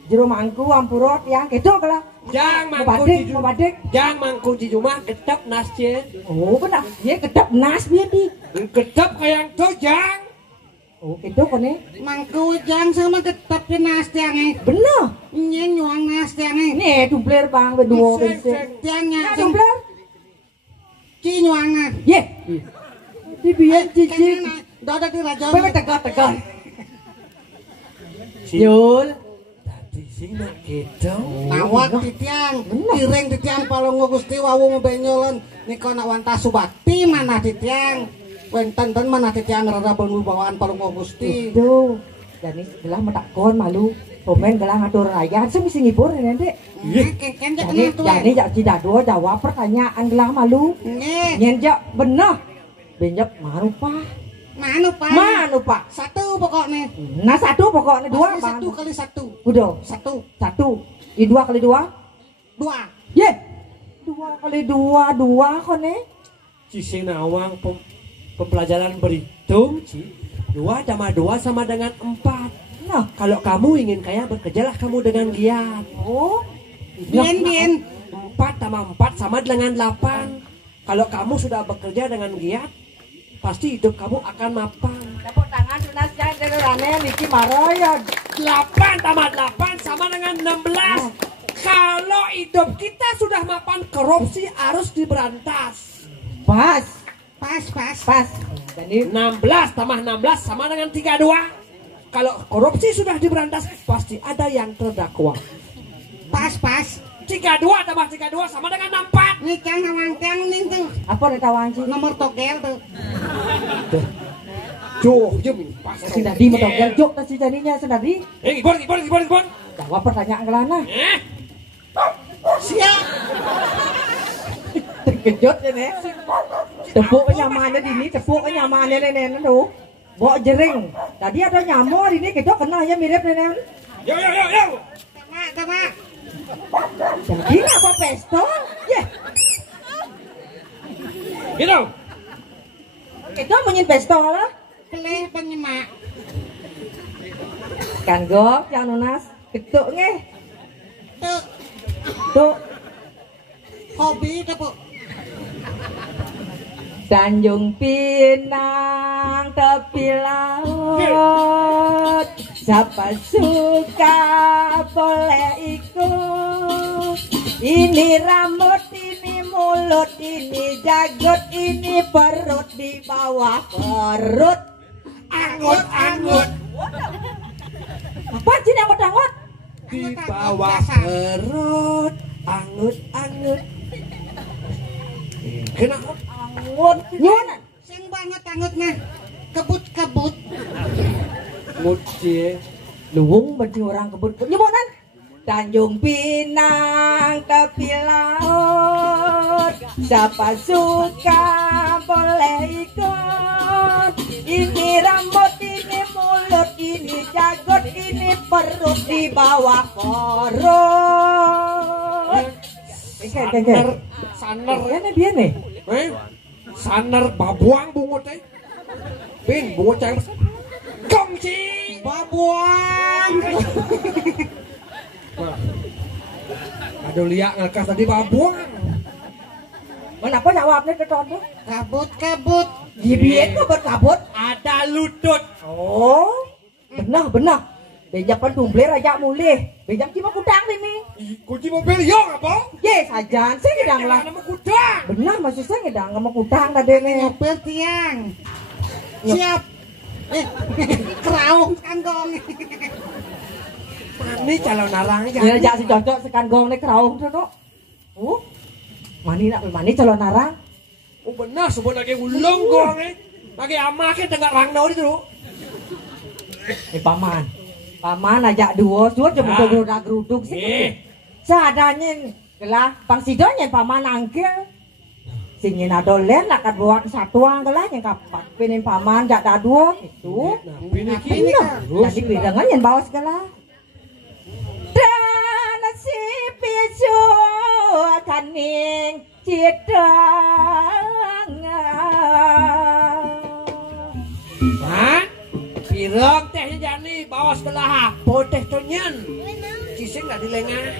Jero mangku ampurot yang kedok lah. Jang Mau badek. Jang mangku di rumah ketep nas ci. Oh benar. Ye kedap nas biar di. Ketep kayak tuh jang. Oh kedok kan Mangku jang sama ketep nas tiangnya. bener. Nyen nyuang nas tiangnya. Nih dumpler bang berdua bensin. Tiangnya. Dumpler. Ci nyuangnya. Ye. Di biar cici. Dodo di raja. Bebe tegar. Yul. Tadi sing nak gitu. Nawak titiang. Tiring titiang palongo Gusti wawu ngebenyolan. Niko nak wanta subakti mana titiang. Wenten mana titiang rada bawaan palongo Gusti. Itu. Jadi gelah metakon malu. Komen gelah ngatur raya. Saya mesti ngibur nenek. Kengken jak Jadi kena tuh. jadi jak Cidado jawab pertanyaan gelah malu. Nih. Nyenjak bener. Benjak marupa. Manu pak. Manu pak. Satu pokoknya. Nah satu pokoknya dua Pasti bang. satu kali satu. Udah. Satu. Di dua kali dua. Dua. Ye. Dua kali dua kone. Ci sing nawang pembelajaran berhitung ci. 2 tambah 2 sama dengan 4. Nah. Kalau kamu ingin kaya bekerjalah kamu dengan giat. Oh. Bien. 4 tambah 4 sama dengan 8. Kalau kamu sudah bekerja dengan giat, pasti hidup kamu akan mapan. Tepuk tangan tunas jangan dari rane Niki Maroyan. 8 tambah 8 sama dengan 16. Kalau hidup kita sudah mapan, korupsi harus diberantas. Pas. Jadi 16 tambah 16 sama dengan 32. Kalau korupsi sudah diberantas, pasti ada yang terdakwa. Pas. 32 tambah 32 sama dengan 64. Nih kan nawang tiang nih tuh. Apa nih kawan sih? Nomor togel tuh. Joh, jem pas. Sindadi metogel jok tadi jadinya sindadi. Gibon. Jawab pertanyaan kelana. Siap. Terkejut ya nih. Tepuk kenyamannya di ini, tepuk kenyamannya nenek tuh. Bawa jering. Tadi ada nyamuk ini kita kena ya mirip nenek. Yo. Tama. Jadi apa pesta? Ya. Gitu. Kita menyin pesta lah. Pilih penyemak. Kanggok yang nunas. Ketuk nge. Tuh. Tuh. Hobi tuh bu. Tanjung Pinang tepi laut. Siapa suka boleh ikut. Ini rambut ini mulut, ini janggut, ini perut, di bawah perut. Anggut-anggut Apa sih yang anggut-anggut? di bawah perut. Angut-angut. Kenapa? Anggut. Nyunan. Sing banget angutnya. Kebut-kebut. Nguci. Luwung berarti orang kebut-kebut. Nyunan. Tanjung Pinang tepi laut, siapa suka boleh ikut. Ini rambut, ini mulut, ini janggut, ini perut, di bawah perut. Saner. Ini dia nih. Saner babuang bungut teh. Pin bungut cang. Kongsi. Babuang. Aduh liak ngelkas tadi babuang. Kenapa jawabnya ke contoh? Kabut-kabut. Gibiet kok berkabut? Ada lutut. Oh, benar. Bejak tumble raja mulih. Bejak cuma kudang ini. Kunci mobil yong apa? Ye, sajan saya ngedang lah. Nama kudang. Benar maksud saya ngedang sama kudang tadi nih. Ngopel tiang. Siap. Keraung kangkong. Mani calon narang Ya jak si cocok sekan gong nih keraung tuh. Mani calon narang. Oh benar sebut lagi ulung gong lagi amake dengar rang nau itu. Paman ajak dua cuma geruduk sih. Seadanya gelah pang sidonya paman angkel. Singin adolen lakat buat satuang gelah yang kapak pinin paman jak dua itu. Ini Jadi bidangan yang bawa segala. Dan si pisu kaning cidang. Man, pirang tehnya jani bawa sebelah poteh tonyan. Cising nggak dilengah.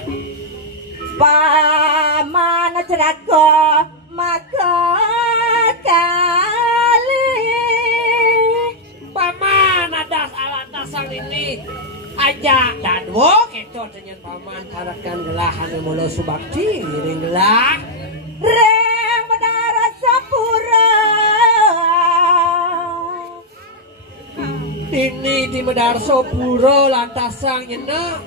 Paman cerako maka kali. Paman ada alat dasar ini. Aja dan wo keco dengan paman harakan gelahan mulu subakti ring gelah. Reng menara sapura. Ini di Medarso Puro lantasang nyena.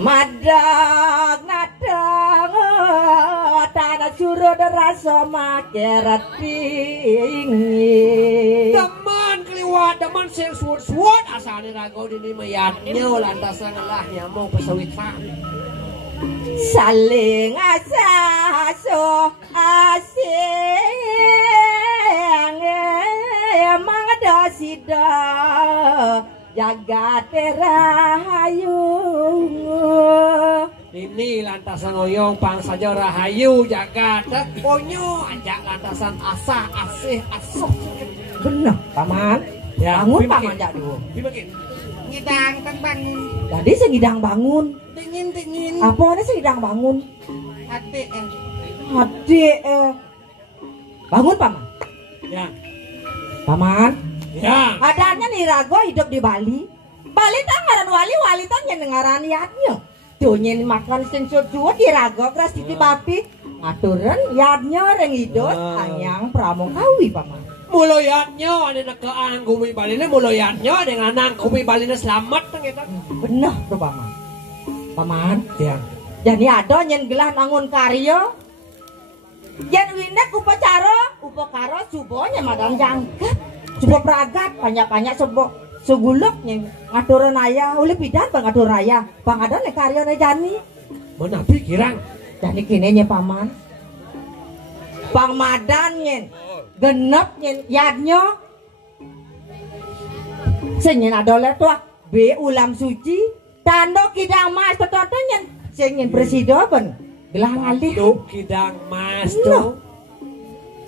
Madag nadang tanah suruh derasa makerating. Teman keliwat teman sing suwut asal rago dini mayatnya lantasang lah nyamuk pesawit pak. Saling asaso asing emang ada sida jaga terahayu. Ini lantasan oyong pang saja rahayu jaga ponyo ajak lantasan asa asih asuh. Bener paman. Ya, Bangun bikin. paman jak dulu. Bikin. Ngidang teng bangun. Tadi segidang bangun. Dingin. Apa ini segidang bangun? Hati Adik bangun paman. Ya. Paman. Ya. Adanya nih Rago hidup di Bali. Bali tangaran wali tan nyendengaran yadnya. Donyen makan sensuat di Rago keras titi bapi. Ngaturan yadnya reng hidup anyang pramukawi paman. Muloyatnya ada nak keanggumi balina muloyatnya dengan anak kumi balina selamat tengeta. Bener tuh paman. Paman. Ya. Jadi ada nyen gelah nangun karya. Yen winek upakara subonya madam jangkat. Subo pragat banyak-banyak subo suguluk yang ngatur raya uli pidan bang ngatur raya. Bang ada nek karya jani. Mana pikiran? Jani kene nya paman. Bang madan nyen genep nyen yadnya. Senyen adole tuh be ulam suci tando kidang mas tototo nyen senyen presida ben gelah ngalih. Tuh kidang mas tuh.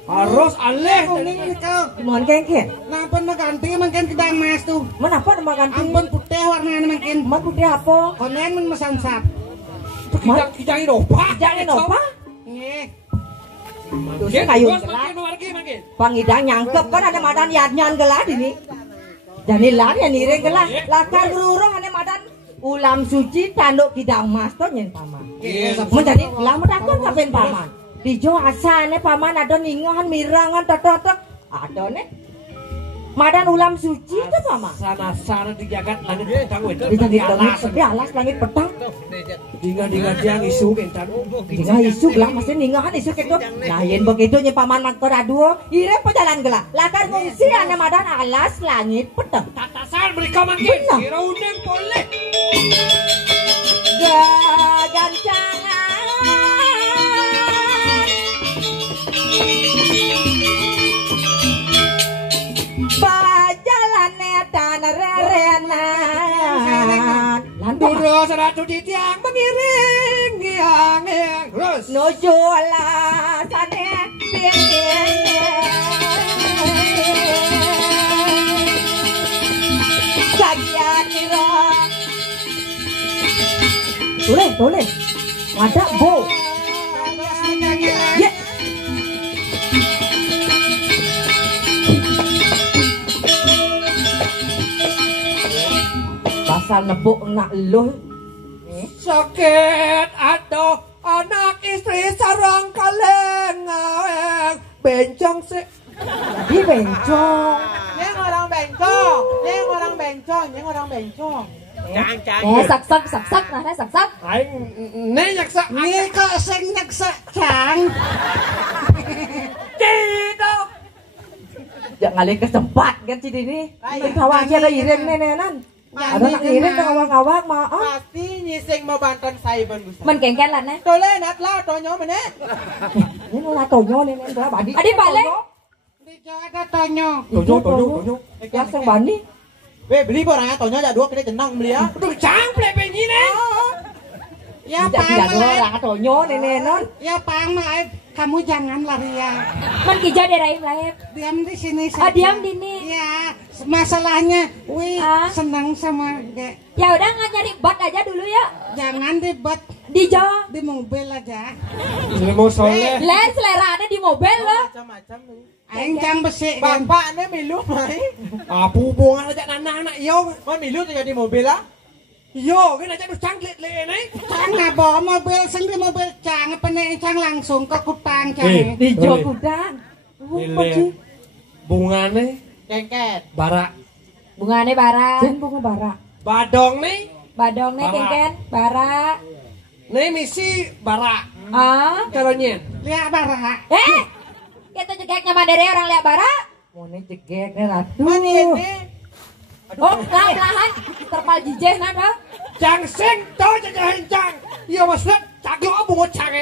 Harus aleh. Kuning kau. Mohon kengke. Napa ganti makan kidang mas tuh. Menapa nama ganti? Ampun putih warnanya makin. Mak putih apa? Konen men mesan sap. Kidang inopa. Jangan apa? Nggih. Makin kayu terus gelap. makin. Pangidang nyangkep kan ada madan yadnyan gelad ini. Jadi lan ya nire gelah. Lakar rurung ane madan ulam suci tanduk kidang mas to nyen paman. Iya. Menjadi gelah medakon kapen paman. Dijo asane paman ada ningahan mirangan totok ada nih. Madan ulam suci itu paman. Sana-sana di jagat langit petang wedok. Di alas, tapi alas langit petang. Dinga yang isu kencan. Dinga isu lah, masih ningahan isu gitu. Nah, yen begitu nya paman mangkor aduh, ire pejalan gelah. Lakar ngungsi ane madan alas langit petang. Tatasan mereka makin. Kira undang boleh. Gancangan. Bajalane tanah rerenan. Duro seratu di tiang mengiring yang terus. Nuju alasane pingin. Sajian ira. Boleh. Ada bo. Ya. Pasal nebuk nak lu. Sakit aduh anak istri sarang kaleng bencong sih. Di bencong. Yang orang bencong. Sak nah sak. Aing ne nyaksa Ni kok sing nyeksa Cang. tidak. Jangan ngalih kesempat kan si ini. Kawan aja ada iring nenenan. Ada nak iring ke awak-awak maaf. Pasti nyising mau bantuan saya bagus. Men kengken lah nih. Tole nat lah tonyo mana? Ini lah tonyo nenek berapa badi. Adi balik. Di Jawa ada Tonyo. Tonyo. Yang sang bani. Weh beli barangnya tonyo aja dua kita jenang beli ya. Tuh cang plebe nyine. Ya Tidak Pang dua Maib. orang tonyo nenenan. Ya Pang Maib, kamu jangan lari ya. Men kija deraim lain. Diam di sini saja. Diam di sini. Ya, masalahnya, senang sama Ge. Ya udah nggak nyari bat aja dulu ya. Jangan di bat Di Jo. di mobil aja. Mau soleh. Len selera ada di mobil loh. Macam-macam nih. Aing jang besi kan. Bapak ane milu mai. Apa hubungan aja anak-anak yo. Mau milu tuh jadi mobil lah. Yo, kan aja tuh cang le nih. Cang nggak bawa mobil, sing di mobil Cang, apa nih Cang langsung ke Kupang Cang. Di Jo kudang. Ile. Bungane Kengket. bara. Bungane bara. Jen bunga bara. Badong nih. Badong nih Bara. kengken bara. Nih misi bara. Ah. Karonyen. Lihat bara. Kita jegeknya madere orang lihat bara. Mau nih jegek nih ratu. Mana ini? Oh, lahan terpal jijeh nada. Cang sing to jajahin cang. Yo maksud caglo bungo cang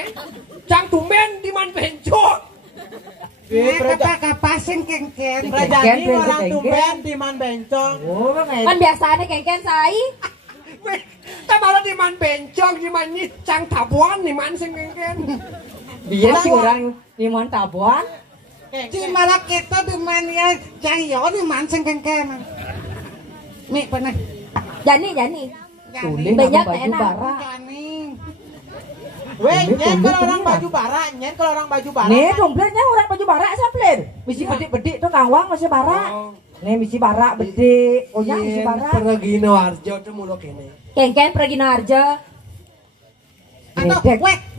Cang tumben di man bencok. Nah, kapa sing kengken. Rajani orang tumben di man bencong. Oh, kan biasanya kengken sai. Weh, tak malah di man bencok di man ni cang tabuan di man sing kengken. Biar si orang di mana tabuan. Di malah kita di mana ya Cang yo di mana sing kengken. Mi pernah. Jani. Banyak baju bara. Jani. Weh, nyen kalau orang baju bara. Nih, dompetnya orang baju bara sampler. Misi bedik-bedik tuh ngawang masih bara. Nih misi bara bedik. Oh ya misi bara. Pergi Noarjo tuh mulu kene. Kengken pergi Narjo. Aduh,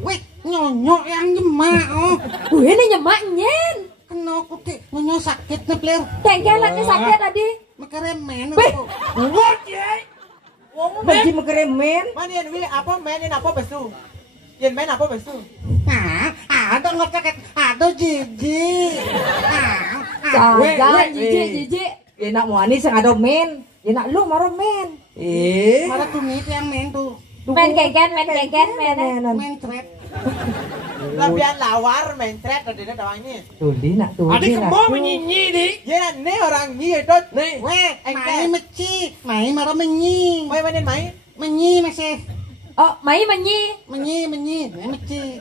wek, nyonyok yang nyemak. Oh, Ini nyemak nyen. kena kuti nyonyok sakit nih plir. Kengken lagi sakit tadi. Mekeremen. What ye? Baju mekeremen. Mana yang wi apa mainin apa besu? Yang main apa besu? Nah, ada ngocek, ada jijik. Jangan jijik. Enak mau anis yang ada men. Enak lu marah men. Malah tuh itu yang main tuh. Men kengken. Main thread. Labian lawar main thread tadi ada doangnya. Tuli nak. Adik kemo menyinyi di. Ya ini orang nyi itu. Nih. Weh, main meci. Main marah menyi. Main mainin main. Menyi masih. Oh, mai menyi. Menyi. Main meci.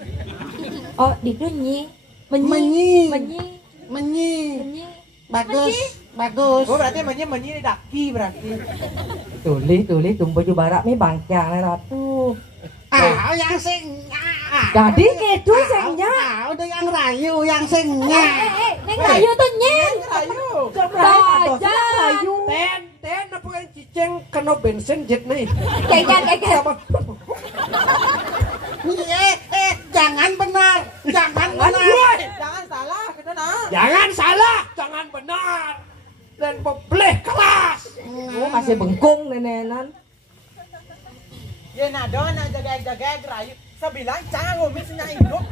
Oh, itu nyi. Menyi. Menyi. Bagus. Oh berarti menyi daki berarti. Tuli tumbuh baju barak nih bangkang nih ratu. Yang sing. Jadi gitu sengnya. Udah yang rayu, yang singnya. Neng rayu tuh nyen. Ayo. Rayu. Ten apa yang ciceng kena bensin jet nih. Kengken. Jangan benar. Jangan benar. Woi, Jangan salah, kita nah. jangan salah, jangan benar. Dan bebeleh kelas. Oh, masih bengkung nenenan. Ya nado nak jaga-jaga rayu. Sebilang jangan ngomong senyak hidup.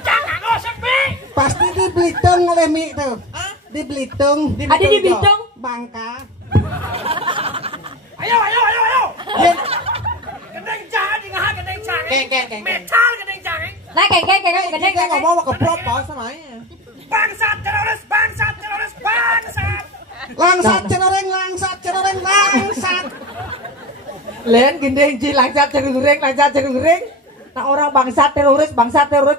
Jangan kau sepi. Pasti di Belitung oleh Mi tuh. Hah? Di Belitung. Ada di Bitung. Bangka. Ayo. Yen, Gendeng jangan di ngah gendeng jangan. Keng. Metal gendeng jangan. Nah, kengkeng gede. kita ngomong mau keprop kau sama ya. Bangsat teroris. Langsat ceroreng. Langsat. Len gendeng ji langsat cerureng. Nah orang bangsat teroris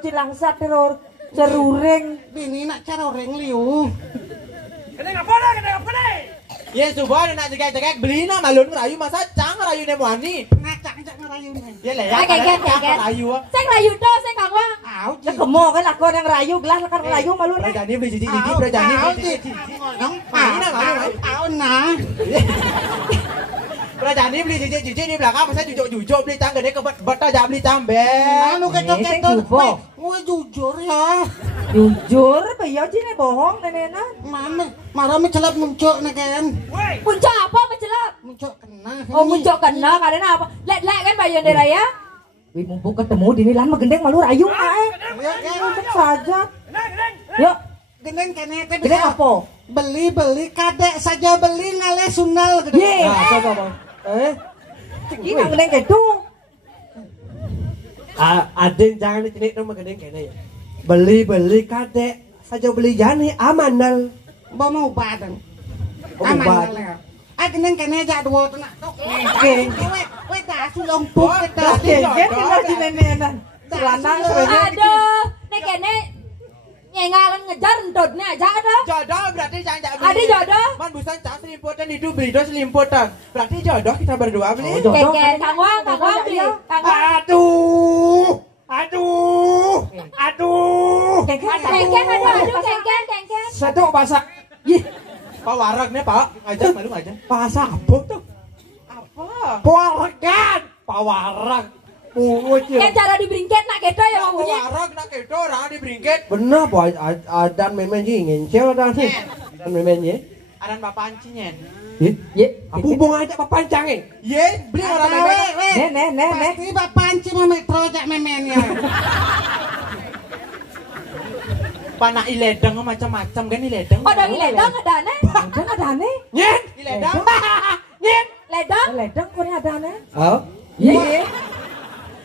ji langsat teror cerureng. Bini nak ceroreng liu. Gendeng apa dah? Ya coba nak jaga-jaga beli na malun rayu masa cang rayu ne muani. Ngacak ngerayu nih. Ya lah Nah, ya. kengkeng. Rayu. Sing rayu to, sing kangwa. Au Lah kemo kan lakon yang rayu gelas kan rayu malu nih. Berjani beli cici berjani. Au nah. Berjani beli cici di belakang masa jujur beli cang gede kebet aja beli cambel. Anu ketok-ketok. Gue jujur ya. Jujur, bayo ji nih bohong nenenan. Mana? Marah mencelap muncul nih kan. Woi, Muncul apa mencelap? Muncul kena. Oh muncul kena karena apa? Lek kan bayo raya. Wih mumpung ketemu di Milan mah gendeng malu rayu ae. Ya, Untuk saja. gendeng. Yuk, gendeng kene teh gendeng apa? beli kadek saja beli ngale sundal gede. Ye. Nah, coba. Ini nggak gendeng gitu. Aden jangan dicenik nama gendeng kene ya. Beli kadek saja beli jani amandal. Bawa mau badan. Aman. Gendeng kene aja dua tenak tok. Oke. Weh dah sulung puk kita. Gendeng kita di nenenan. Lanang sebenarnya. Aduh, nek kene nyengalan ngejar entutnya aja ada. Jodoh berarti jangan Ada jodoh. Man busan cang selimputan itu beli dos selimputan. Berarti jodoh kita berdua beli. Kengken, Kang Wang beli. Kang Wang. Aduh. Kengken, kengken. Sedok bahasa. Pak warak nih pak, ngajak malu ngajak. Bahasa apa tuh? Apa? Pawaran. Pawaran. Pungut Kan cara dibringket nak kedo ya Pak ngomongnya. warak nak itu orang di bringket. Benar boy, adan memen ji ngencel dah sih. Dan memen ye. Ada bapak ancinyen. Ye, apa hubungan aja papancang eh? Ye, beli orang memen. Nek. Pasti bapak anci mau metro jak memennya. Panak iledeng macam-macam kan iledeng. Oh, dong ledang ada aneh. Ledang ada aneh. Nyen. Iledeng. Ledang. Ledang kok ada aneh. Oh, Iya.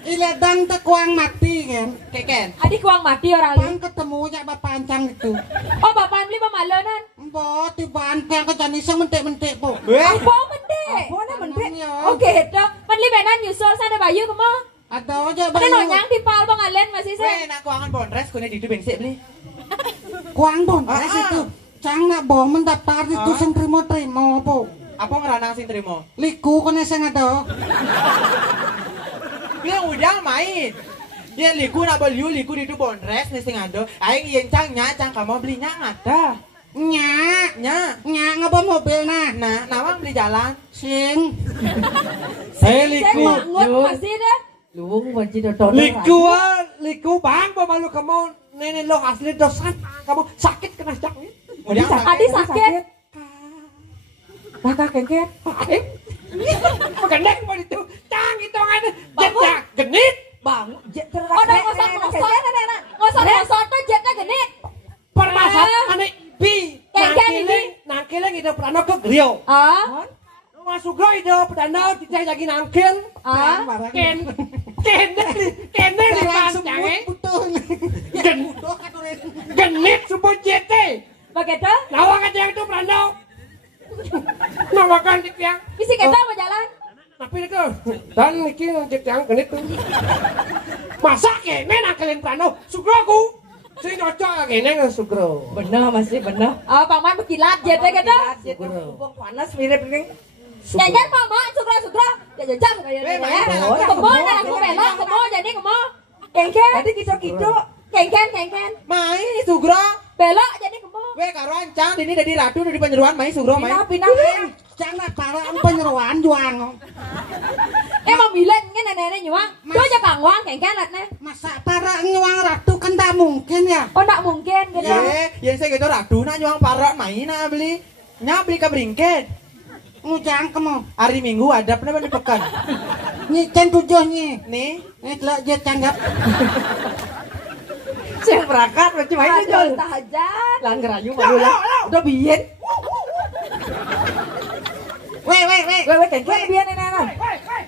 Iledang teh kuang mati kan. Keken. Adik uang mati orang Pan lain. ketemu jak bapak ancang itu. Oh, bapak beli pemalonan. Mbok dibanteng ke janisang mentik-mentik po. Apa mende? Apa nih mendek? Oh, gitu. Beli menan nyusul sana bayu kemo. Ada aja Ada bayu. nonyang di pal bangalen masih Weh, sih. nak keuangan bondres kune di itu bensin beli. Kuang bondes itu. Cang nak bawa mendaftar itu sing trimo-trimo po. Apa ngeranang sing terima? Liku kene sing ada. Beli yang udah main. Dia liku nak beli liku di itu bondres nih sing ada. Aing yang cang kamu belinya ngada. Nyak, Nya. ngapa mobil nah. Nah, nawang beli jalan. Sing. Saya mangut masih dah. Luwung banci dodol. liku bang, pemalu kamu nenek lo asli dosan, kamu sakit kena sakit. Udah Adik sakit. Kakak kengket. Gendeng mau itu. Cang hitungan. Jetnya genit. Bang, Oh, dah ngosot tuh jetnya genit. Permasalahan aneh bi. Nangkiling hidup prano ke griyo. Ah, Masuk lo hidup prano tidak lagi nangkil. ah. Kene di pancangnya. Betul. Genit subuh jete. Begitu? Nawang aja yang itu prano. Nawakan di tiang. Bisa kita mau jalan? Tapi itu dan iki ngejek yang genit tuh. Masa kene nangkilin prano. Sugroku. Sing cocok kene nggak sugro. Bener masih bener. Oh, Bang Man berkilat jetnya gitu. Hubung panas mirip ini. Jangan mama sugro. Jajang kayak Weh, gitu main ya. lah. Kemo dah aku belok, kemo jadi kemo. Kengken. Tadi gitu. Kengken. main sugro. Belok jadi kemo. Weh karo ancang ini dari ratu dari penyeruan main sugro main. Pindah. Cang nak para penyeruan juang. mau milen kan nenek nyuang. Coba aja Kang Wang kengken latne. Masa para nyuang ratu kan tak mungkin ya. Oh ndak mungkin gitu. Yang saya gitu ratu nak nyuang parok main beli. Nya beli ke bringket. Ngujang kamu. Hari Minggu ada pernah di pekan. Nyicen tujuhnya. Nih. Ini telah dia canggap. Sing berangkat macam mana Jual Jol? tahajat. Lan ngerayu malu lah. Udah biyen. Weh. Wewe kengken biyen nenek.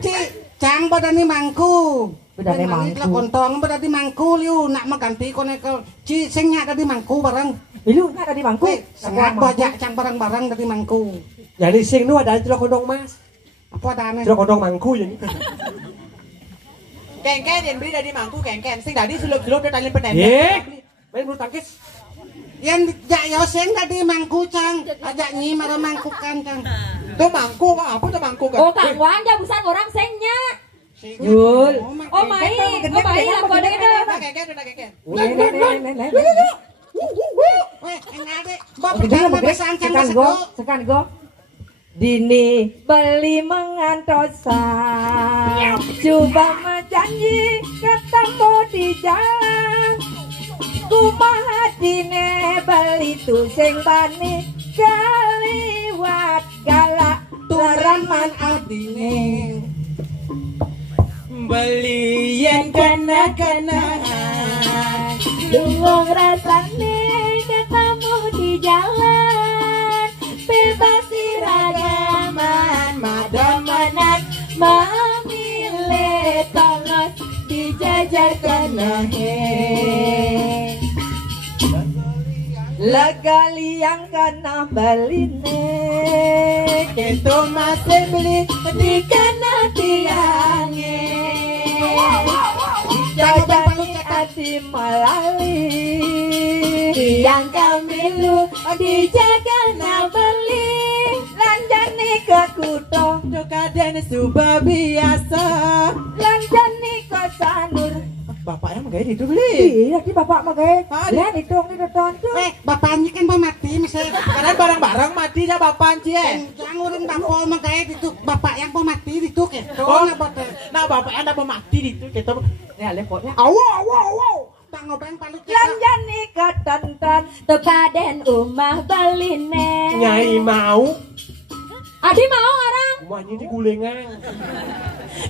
Ci, cang badani mangku. Badani mangku. Lah kontong badani mangku liu nak maganti kone ke ci sing nya tadi mangku bareng. Ilu nya tadi mangku. Weh, sangat bajak cang barang-barang tadi mangku. Jadi sing nu ada celok kodong mas. Apa ada aneh? Celok kodong mangku jadi. Kengken yang beli dari mangku kengken. Sing tadi sulup-sulup dia talin penendek. Ye, main bulu tangkis. Yang jak yo sing tadi mangku cang. Ajak nyi marah mangkukan cang. Tuh mangku apa tuh mangku kan? Oh Kang Wang ya busan orang sengnya. Jul. Oh main. Oh main aku ada itu. Kengken. Nenek. Weh, enggak Bapak besang cang Sekan go. Dini beli mengantosan, coba menjanji ketemu di jalan. Kumaha dine beli tu sing bani kaliwat galak turaman adine. Beli yang kena Luang rasane ketemu di jalan. Bebas iragaman madamanan memilih tongos dijajar kenahe. Legali yang kena baline, itu masih beli di kena tiange. Jajani hati malali, yang kamilu dijaga na beli. Lanjani ke kuto, kaden suba biasa. lanjani ke sanur. Bapak yang gaya itu beli. Iya, di bapak mah gaya. Lihat itu tonton. Weh, bapaknya kan mati masih. Karena barang-barang mati dah bapak cie. Jangan urang bapak mah kayak itu bapak yang mati itu ke. Oh, Nah, bapak. nah bapak yang dapat mati itu kita. Nih, lepotnya. Awo. Tak ngobeng palu cek. Lanjani ke tonton. Tukaden umah beline. Nyai mau. Adi mau orang. Rumahnya di gulengan.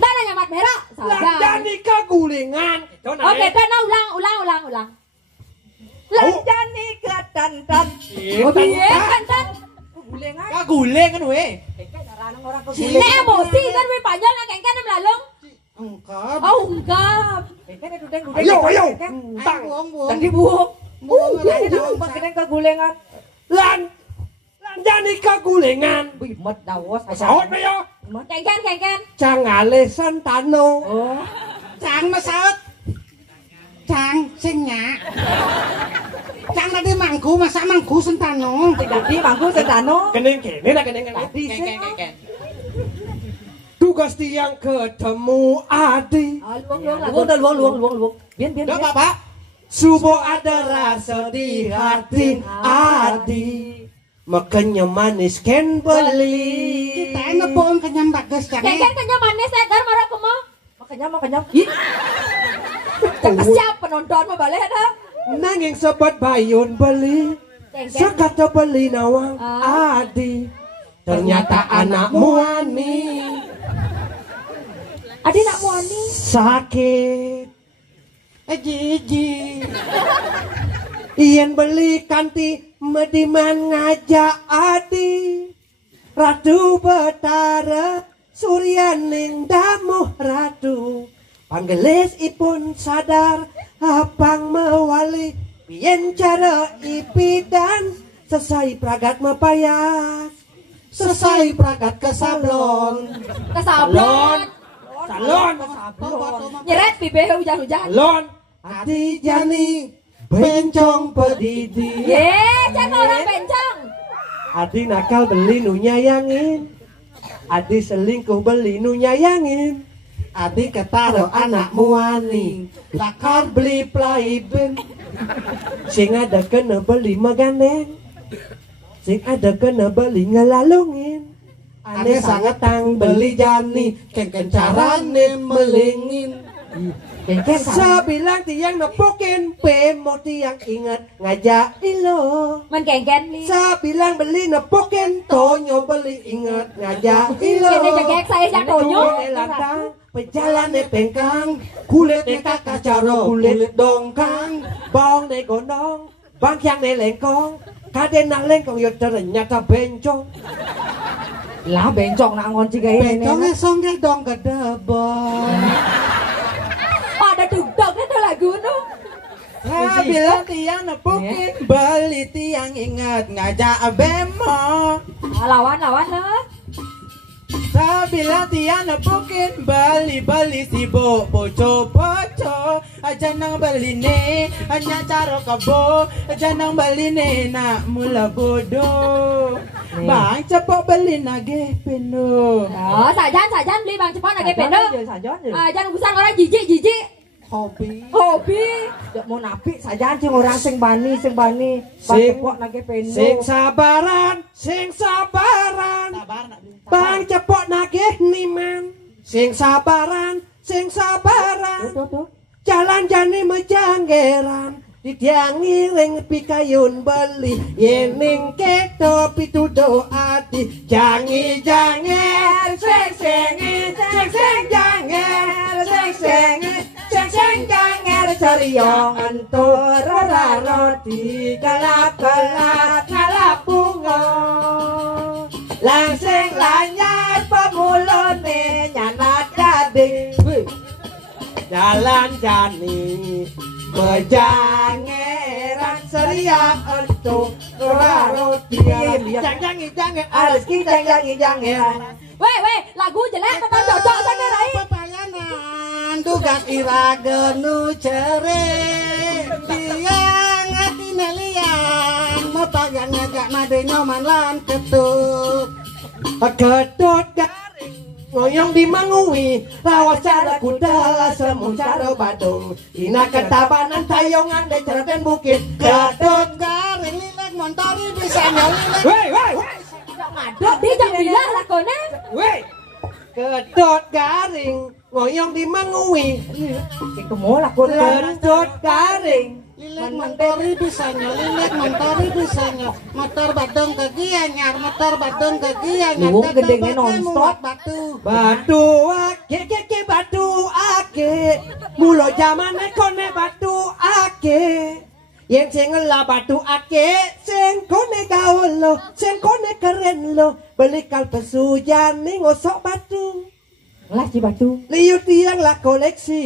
Mana nyamat merah? Saja. Lanjani ke gulengan. Oke, dan ulang. Lanjani ke tonton. Oh, Iya kan kan. Gulengan. Kaguleng kan weh. Orang ke Ini emosi kan we panjang lah kengken melalung. Engkau. Oh enggak. Ayo. Buang. Tadi buuk. Buang. Pakai ke gulengan. Lanjani ke gulengan. Wih, mat dawas. Sahot na yo. Kengken. Cangale Santano. Oh. Cang masaut. Cang singnya. Cang tadi mangku masa mangku sentano. Tadi mangku sedano. Kening kene lah kening kene. Tadi sih. Kengken. Tugas tiang ketemu Adi. Luang. Biar. Dah bapak. Subuh ada rasa di hati Adi. Makanya manis kan beli. Kita enak pohon kenyam bagus cang. Kengken kenyang manis edar marah kemo. Makanya. Ih, Siap penonton mau balik dah. Nanging sobat bayun beli. Kengken. Sekata beli nawang Adi. Ternyata anak muani. Adi nak muani. Sakit. Jiji. Iyan beli kanti mediman ngajak Adi. Ratu Betara Suryaning damuh ratu. Panggelis ipun sadar apang mewali. Piyen cara ipidan selesai pragat mepayas. Selesai pragat ke sablon. Kesablon. Salon. Nyeret pibe hujan-hujan. Salon. Adi Jani bencong pedidi. Ye, jangan orang bencong. Adi nakal beli nu nyayangin. Adi selingkuh beli nu nyayangin. Adi ketaro anak muani. Lakar beli playben. Sing ada kena beli megandeng. Sing ada kena beli ngelalungin. Ane sangat tang beli jani, kengken carane melingin. Kengken Sebilang tiang nepokin, pemo tiang ingat ngajak ilo. Men kengken li. Sebilang beli nepokin, tonyo beli ingat ngajak ilo. Kene jegek saya jak tonyo. Lantang, pejalane pengkang, kulit kakak caro, kulit dongkang, bawang ne gondong, bangkyang ne lengkong, kadena lengkong yo ternyata bencong. Lah bencong nak ngonci kayak ini. Bencongnya songgel dong gedebon. Ada dugdog itu lagu no. Bilang tiang nepukin, beli tiang ingat ngajak bemo. Lawan lah. Bilang tiang nepukin, beli si boco. Aja nang beli ne, hanya caro kabo. Aja nang beli ne, nak mula bodoh. Bang cepok beli nage peno. Oh, sajan beli bang cepat lagi pendo. Jangan busang orang jijik. Hobi. Tidak mau napi saja sing orang sing bani. Sing cepok nage pendo. Sing sabaran. Bang cepok nage niman. Sing sabaran. Jalan jani mejanggeran. Didiangi ring pikayun beli yening keto pitudo ati jangi janger seng janger cariong antur raroti galap bunga langsing lanyar pemulone nyanat gading jalan jani Mejangeran seriak untuk raroti jangan harus kita jangan. Weh, lagu jelek tekan cocok sana rai. Pepayanan tugas iragenu cere. Tiang hati nelian mepayang ngajak madenya manlan ketut. Ketut garing ngoyong di mangui lawas cara kuda semua cara badung ina ketabanan tayongan de ceriten bukit Ketut garing lilek montori bisa nyolilek. Weh Ngadok dia jangan bilang lakone. Ketut garing ngoyong di mangui Sing kemol aku ketut garing Lilek montori bisa nyolilek montori bisa nyol. Motor badung kegianyar motor badung kegianyar. Lu gedengnya non-stop. Batu. batu ake mulo jamane kone batu ake yang sing lah batu ake sing kone gaul lo sing kone keren lo beli kalpesu jani ngosok batu lah ci batu. liut tiang lah koleksi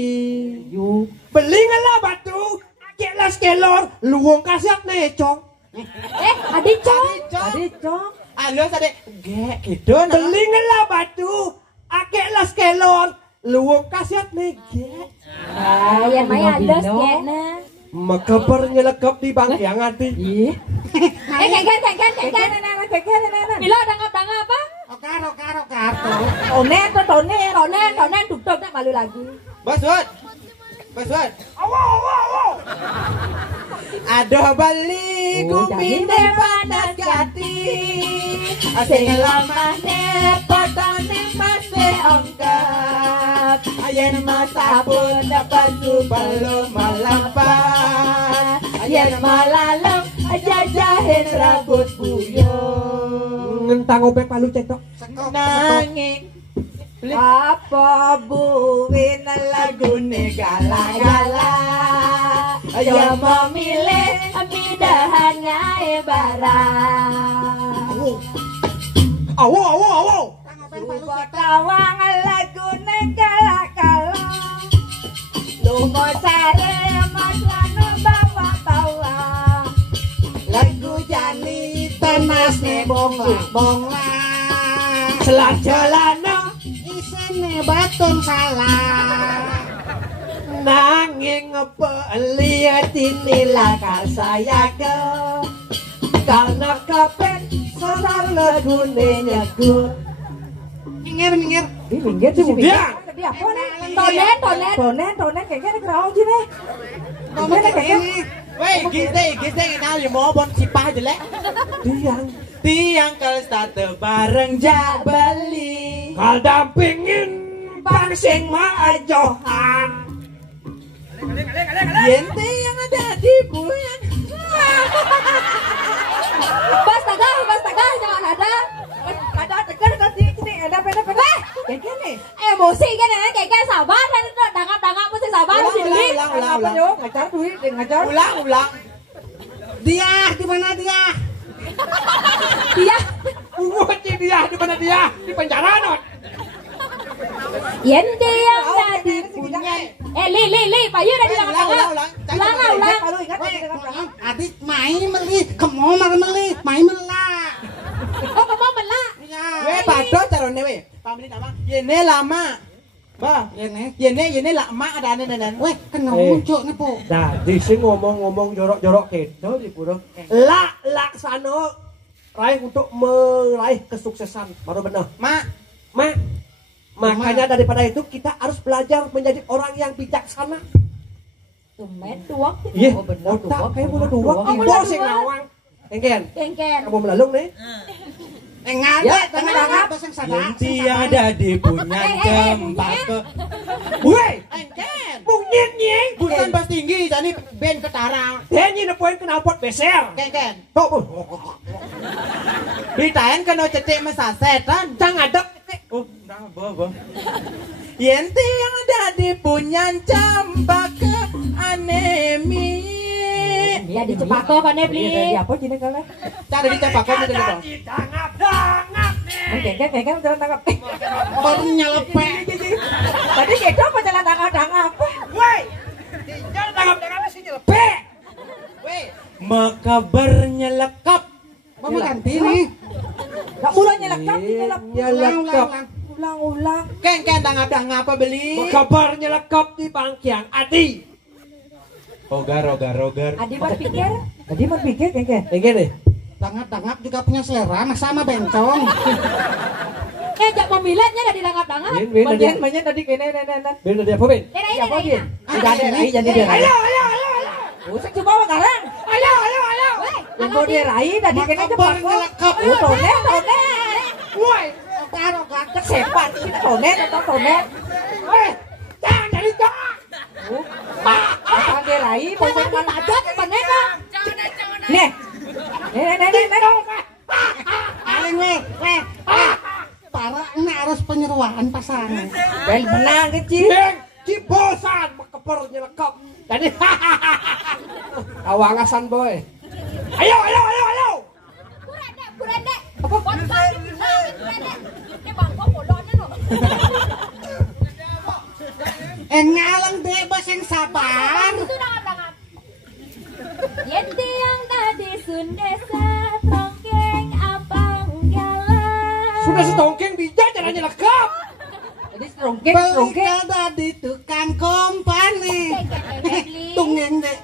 Yuk. beli lah batu ake lah skelor luwung kaset necong Adik cong. Halo sade, gek gitu nah. beli lah batu ake lah skelor luwung kaset necong Yang maya ada skena. makabar nyelekap di bangkyang hati Kengken. Milo dangap apa? Okar. Tonen dugdog nak malu lagi. Baswad. Aduh bali kupine panas gati. Asing lamane potone masih ongkap. Ayen mata pun dapat belum melampat. Ayen malalong jajahin rambut buyung. ngentang obek palu cetok Nanging Apa buwin lagune gala-gala. Ya memilih pindahan ngae barang. awo Tawang lagune kala-kala. Lungo sare maslano bawa tawang. Lagu jani tenas ne bong selajalana isine batun salah. nanging ngepeliat inilah saya ke karena kapen sasar lagune nyaku Minggir. Di minggir sih dia Di apa nih? Tonen kayak kerau sih nih. Ngomong kayak ini. Weh, giste kenal mau bon sipah jelek. tiang kalstate bareng jak beli. Kal dampingin bang sing maajohan. Yen tiang ada di bulan. Bas tagah, jangan ada. Ada tekan tadi sini ada peda. Keke nih. Emosi kan ya, kayak sabar dan dangap mesti sabar sih. Ulang. Ngajar duit, ngajar. Ulang. Dia di mana dia? Dia Dia di mana dia? Di penjara not. yen tiang jadi punya. Li, Payu udah bilang apa? Ulang. Kalau ingat Adik main meli, kemo meli, main melak. Oh, kamu melak. Ya. We bado carone we. Pamini nama. Yene lama. Ba, yene lama ada nenek. Weh, kena muncul nih po. Nah, di sini ngomong jorok-jorok gitu di pura. Laksana raih untuk meraih kesuksesan baru benar. Mak. Makanya daripada itu kita harus belajar menjadi orang yang bijaksana. Tumet tuak. Iya, benar, otak tuak, kayak benar, bunuh dua. tuak. Ibu sing ngawang. Engken, Kengken. kamu melalung nih. Ngada, tengah basang sadar. Yen tiada di punya cempaka. Woi, Engken. mungkin nyeng. Bukan bas tinggi, jadi ben ketara. Dia nyinepoin knalpot beser. Engken. Tok, Ditain kena cetek mesasetan. jangan ada. Oh, nah, bawa. Yen tiang ada di punya cempaka anemi. Ya di Cepako kan ya beli. Dari apa sini kalau? Cara di cempaka ini dong. Dangap nih. Keke jalan tangkap. Baru nyelepek. Tadi gitu apa jalan tangkap? Woi, jangan dangap di sini lepek. Makabarnya lekap. Mau ganti nih. Gak mulanya lekap, Nyelekap. ulang. Ken dangap apa beli? Kabarnya lekap di Bangkiang Adi. Rogar. Adi berpikir. Tadi mau pikir keke. Engken nih. Dangap juga punya selera, sama bencong. Jak pemilihannya ada di dangap-dangap. Banyak tadi kene. Bener dia apa, Ben? Ini. Apa dia? Jadi dia. Ayo. Usah coba sekarang. Ayo. Yang mau dia rai tadi kene cepat. Tonet. Woi, Karo gak Sepat. Tonet atau tonet. woi, jangan dari jangan. Asal dia rai. Jangan ditajat panena. Nih. paling weh. Para ini harus penyeruan pasangan. Bel menang kecil. Deng, cibosan keper nyelekap. Jadi awangasan boy. Ayo. Kurende. Apa bangsa ini kurende. Ini bangko bolonnya no. Ngalang bebas yang sabar. Itu dangap-dangap. Yen tiang tadi sundesa tongkeng abang jalan. Sudah setongkeng bijak jangan nyelekap. Jadi serongkeng. Beli kada di tukang kompani. Tungeng deh.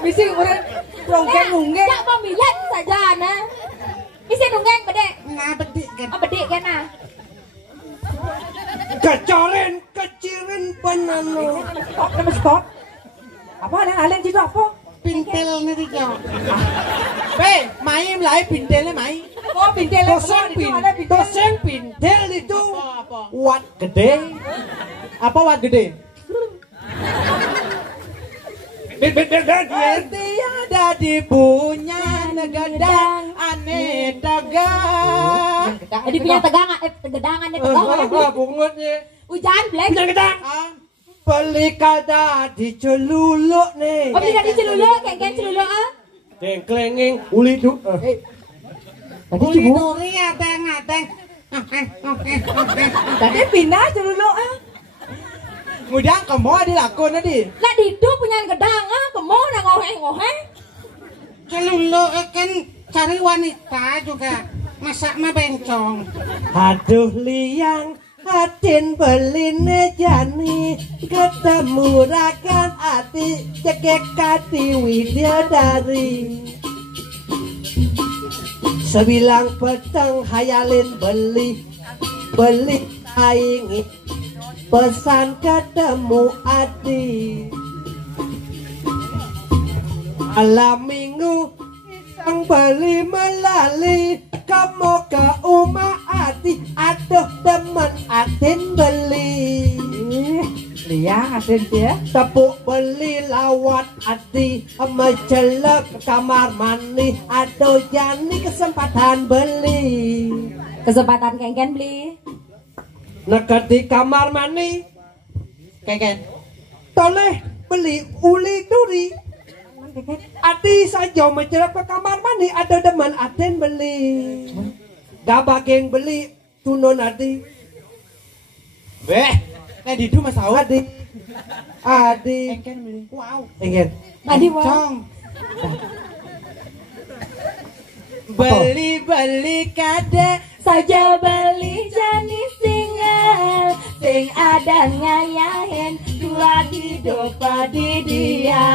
Misi orang serongkeng nunggeng. Jak pemilihan saja nah. Isi nunggeng bede. Nah bedik kan. Oh bede kan nah. Kecirin penano. Nama spot. Apa alen situ apa? Pintel nih dia. Main lai pintelnya main. Oh pintel. Toseng pintel itu Apa? wat gede. Apa wat gede? Ben. Yang ada di punya negadang aneh dagang. Jadi punya tegangan tegedangan itu tegangan. Bungutnya. Hujan black. Jangan gedang. Beli kada di celuluk nih. Oh beli di celuluk, kengken celuluk ah. Dengklengeng uli du. Uli duri adeng. Tadi pindah dulu ah. Ngudang kamu ada lakon tadi. Lah didu punya gedang ah, kemo na ngohe. Celulu kan cari wanita juga. Masak mah bencong. Aduh liang Atin beline jani ketemu rakan ati cekek kati widadari sebilang peteng hayalin beli saingi pesan ketemu ati malam minggu Ang beli melali kamu ke umah ati aduh temen atin beli Liang asin dia. tepuk beli lawat ati mencelek kamar mandi aduh jani kesempatan beli Kesempatan kengken beli. nekat di kamar mandi Kengken. toleh beli uli duri ati saja mencelek ke kamar mandi aduh demen atin beli gabageng beli tunon ati Beh, nek didu Mas Saud. adi Kengken beli. Wow. ingin Tadi wah. Cong. Beli kade Saja beli jenis single sing ada ngayahin dua hidup di dia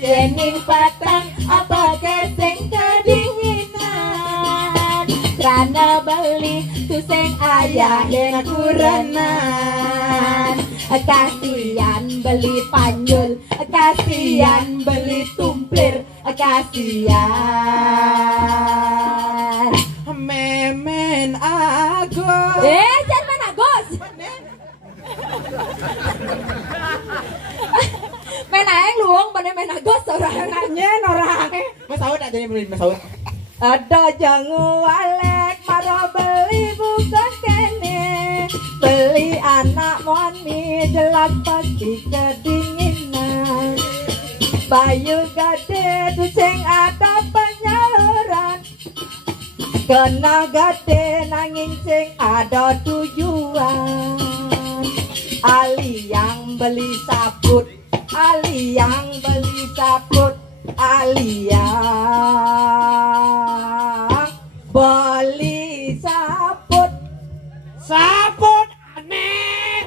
jening patang apa keseng kedinginan karena beli tu sing ayahin kurenan kasihan beli panjul kasihan beli tumplir kasihan memen aku. jangan main Agus. Main aeng luang, mana main Agus orang nanya orang. Mas Saud ada yang beli Mas Saud. Ada jangan walek marah beli bukan kene. Beli anak moni jelak pasti kedinginan. Bayu gede tu sing ada penyaluran. Kena gede nanging sing ada tujuan. Ali yang beli sabut, Ali yang beli sabut, Ali yang beli sabut. sabut aneh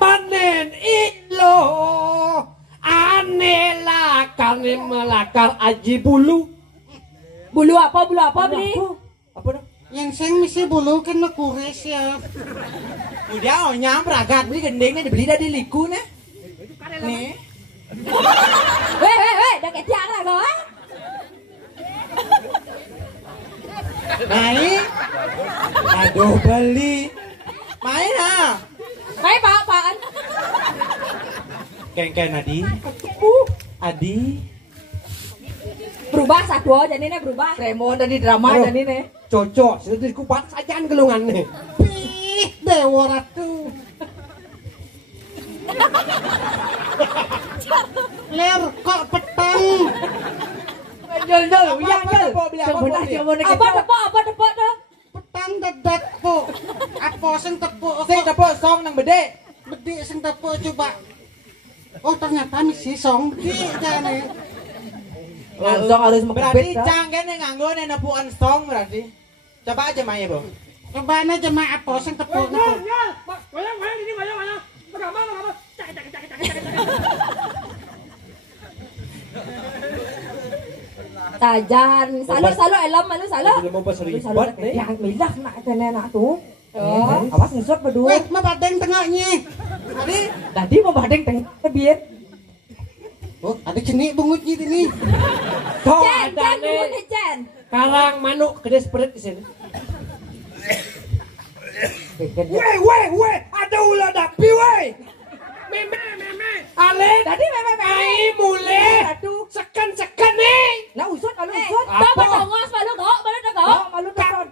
panen ilo aneh lakar melakar aji bulu Bulu apa beli? apa dah Yang sing mesti bulu kan kuris ya. Udah nyam peragat beli gendengnya dibeli dari liku nih. Nih. Weh, dah ketiak lah lo. Naik. Aduh beli. Main ah. Main apaan? Kengken Adi. Adi. Berubah satu aja nih berubah. Remon dari drama Aduh. dan ini. cocok sudah dikupat sajaan gelungan nih Ih, dewa ratu. Ler kok petang. Jol, yang jol. Beli apa, Sebenarnya beli? cuma nak Apa tepuk dah? Petang dedak po. Apa sing tepuk Sing kok tepuk song nang bede. bedi sing tepuk coba. Oh ternyata misi song di jane. langsung harus Berarti mengkebit. cang kene nganggo nek nepukan song berarti. Coba aja Maya, Bro. Coba aja mak apa sing tepuk niku. Tajan, salo elam malu salo. Bila mau pasar Selalu ribet nih yang milah nak kena nak tu. Oh. Awas ngesot berdua. Weh, mah badeng tengahnya. Adi, Tadi mau badeng tengah biar. Oh, ada jenik bungutnya ini. kau Jen, ada nih Jen. karang manuk gede seperti di sini Keket. weh ada ulah dapi weh meme ale Tadi memang ai mulai Aduh. sekan nih Nah usut kalau usut. Kau berdongos malu kau. Oh, malu tekan.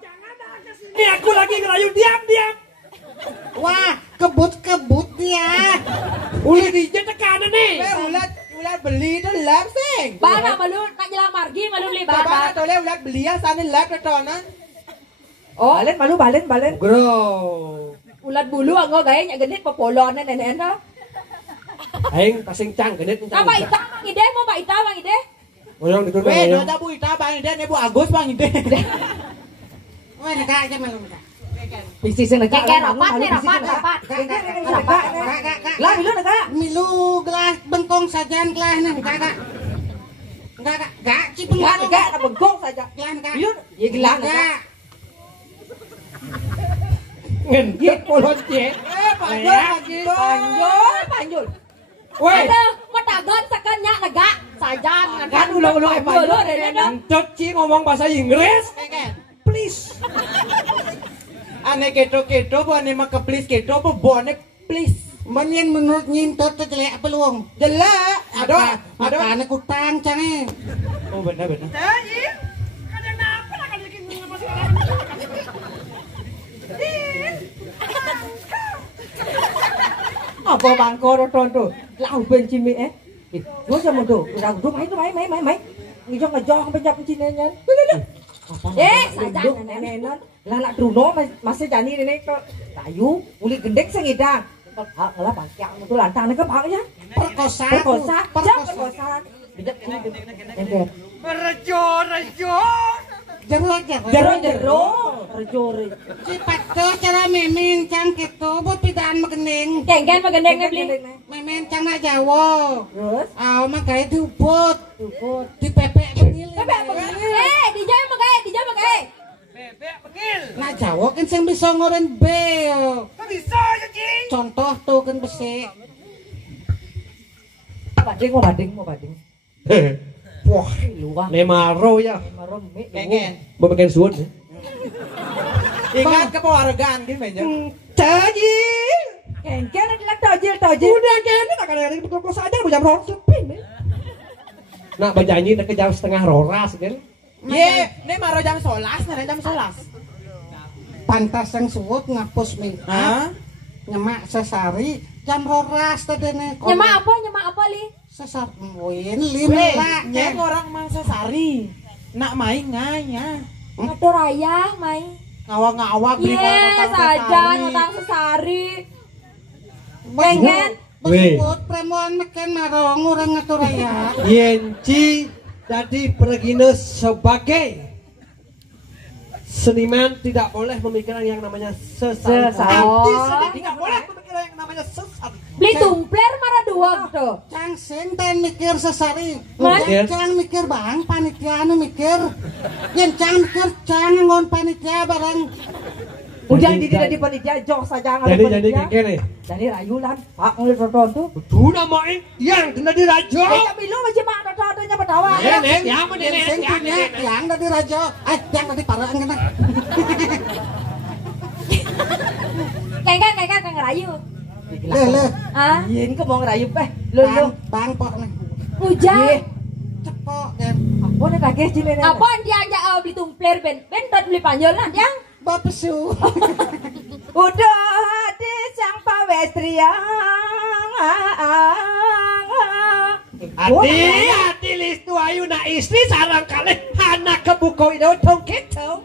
ini aku lagi ngerayu diam Wah, kebut dia. uli dijat tekanan nih ulat beli dah lap sing. Bara malu nak jelang margi malu beli Coba bara. tole ulat beli ya sana lap ketonan. Oh, balen. bro Ulat bulu anggo gaya nyak genit popolon nenek dah. aing pasing cang genit Apa ita mang ide mau Pak Ita mang ide? oyong dikun Weh, oyong do bu ita bang ide ne bu Agus bang ide. Weh, neka aja malu neka. Bisi sing negak. Keke rapat nih rapat. Lah bilu negak. Milu gelas bengkong sajian gelas nih, enggak. Enggak, cipeng Enggak negak nak bengkok saja. gelas enggak. Bilu ya gelang negak. Enggak. ngentit polon cie Panjul lagi. Panjul. Weh, Aduh, matagan sekenyak negak sajan kan ulang-ulang dulu deh. Entot Ci ngomong bahasa Inggris. Please. Ane keto-keto bu ane maka please keto bu ane please. Menyen menurut nyintot tuh jelek apa luang? Jelek. Ada. Makanya kutang canggih. Oh benar. Apa bangko tonton lau bên chim mẹ chúa cho một đồ rằng rút máy người cho ngài cho bên nhập chim này nhá sajan nè nó là trù nó mà sẽ trả đi này có tayu uli gendek sang ida lah bangkiang itu lantang nih kepala ya Perkosa. tidak ini rejo Cipat tuh cara memen cang gitu, buat pidaan megening. Kengken magendeng beli. Memen cang nak Jawa. terus Aw makanya diuput, tukut dipepek begil. Dijawab magai. Nak Jawa kan sing bisa ngoren B. Contoh tuh kan besi. mau bading Wah, luah lemaro ya. marom mẹ Kengen. Mau makan suun. Ingat keluargaan gitu aja. Caji. kengken ada lagi tojil Udah kene tak ada betul saja jam roras sepin. Nak bajanyi deket jam setengah roras kan. Ye, ini maro jam 11, nih jam 11. Pantas yang suwut ngapus min. Hah? Nyemak sesari jam roras tadi nih. Nyemak apa li? Sesar win Weh, lima nyeng orang mangsa sari. Nak main nganya. Ngatur raya main. Ngawak-ngawak beli Sajan utang sesari. Kengken. Weh. Besut premuan meken marong orang ngatur raya. Yenci tadi Pergino sebagai seniman tidak boleh memikirkan yang namanya sesat. Sesat. Tidak boleh memikirkan yang namanya sesat. Beli tumpler marah dua gitu. Cang senten mikir sesari. Mas? Yang cang mikir bang panitia anu mikir. Yang cang mikir cang ngon panitia bareng. Ujang di tidak di panitia jok saja nggak Jadi panitia kene. jadi rayulan pak ngeliat tonton tuh Tuh namain yang kena dirajo. kita bilu masih mak tontonnya betawa Nenek, yang mana Yang sing punya yang dari raja. Yang dari parang kena. Kengken ngerayu. Le. Ah, Yin ke mau ngerayu lu Bang pok nih. hujan. Cepok kan. apa nih kakek cile nih Apa dia beli tumpler ben tot beli panjol lah dia. Bapesu. udah hati sang pawestriang Hati listu ayu na istri sarang kali anak kebuko itu tong kita.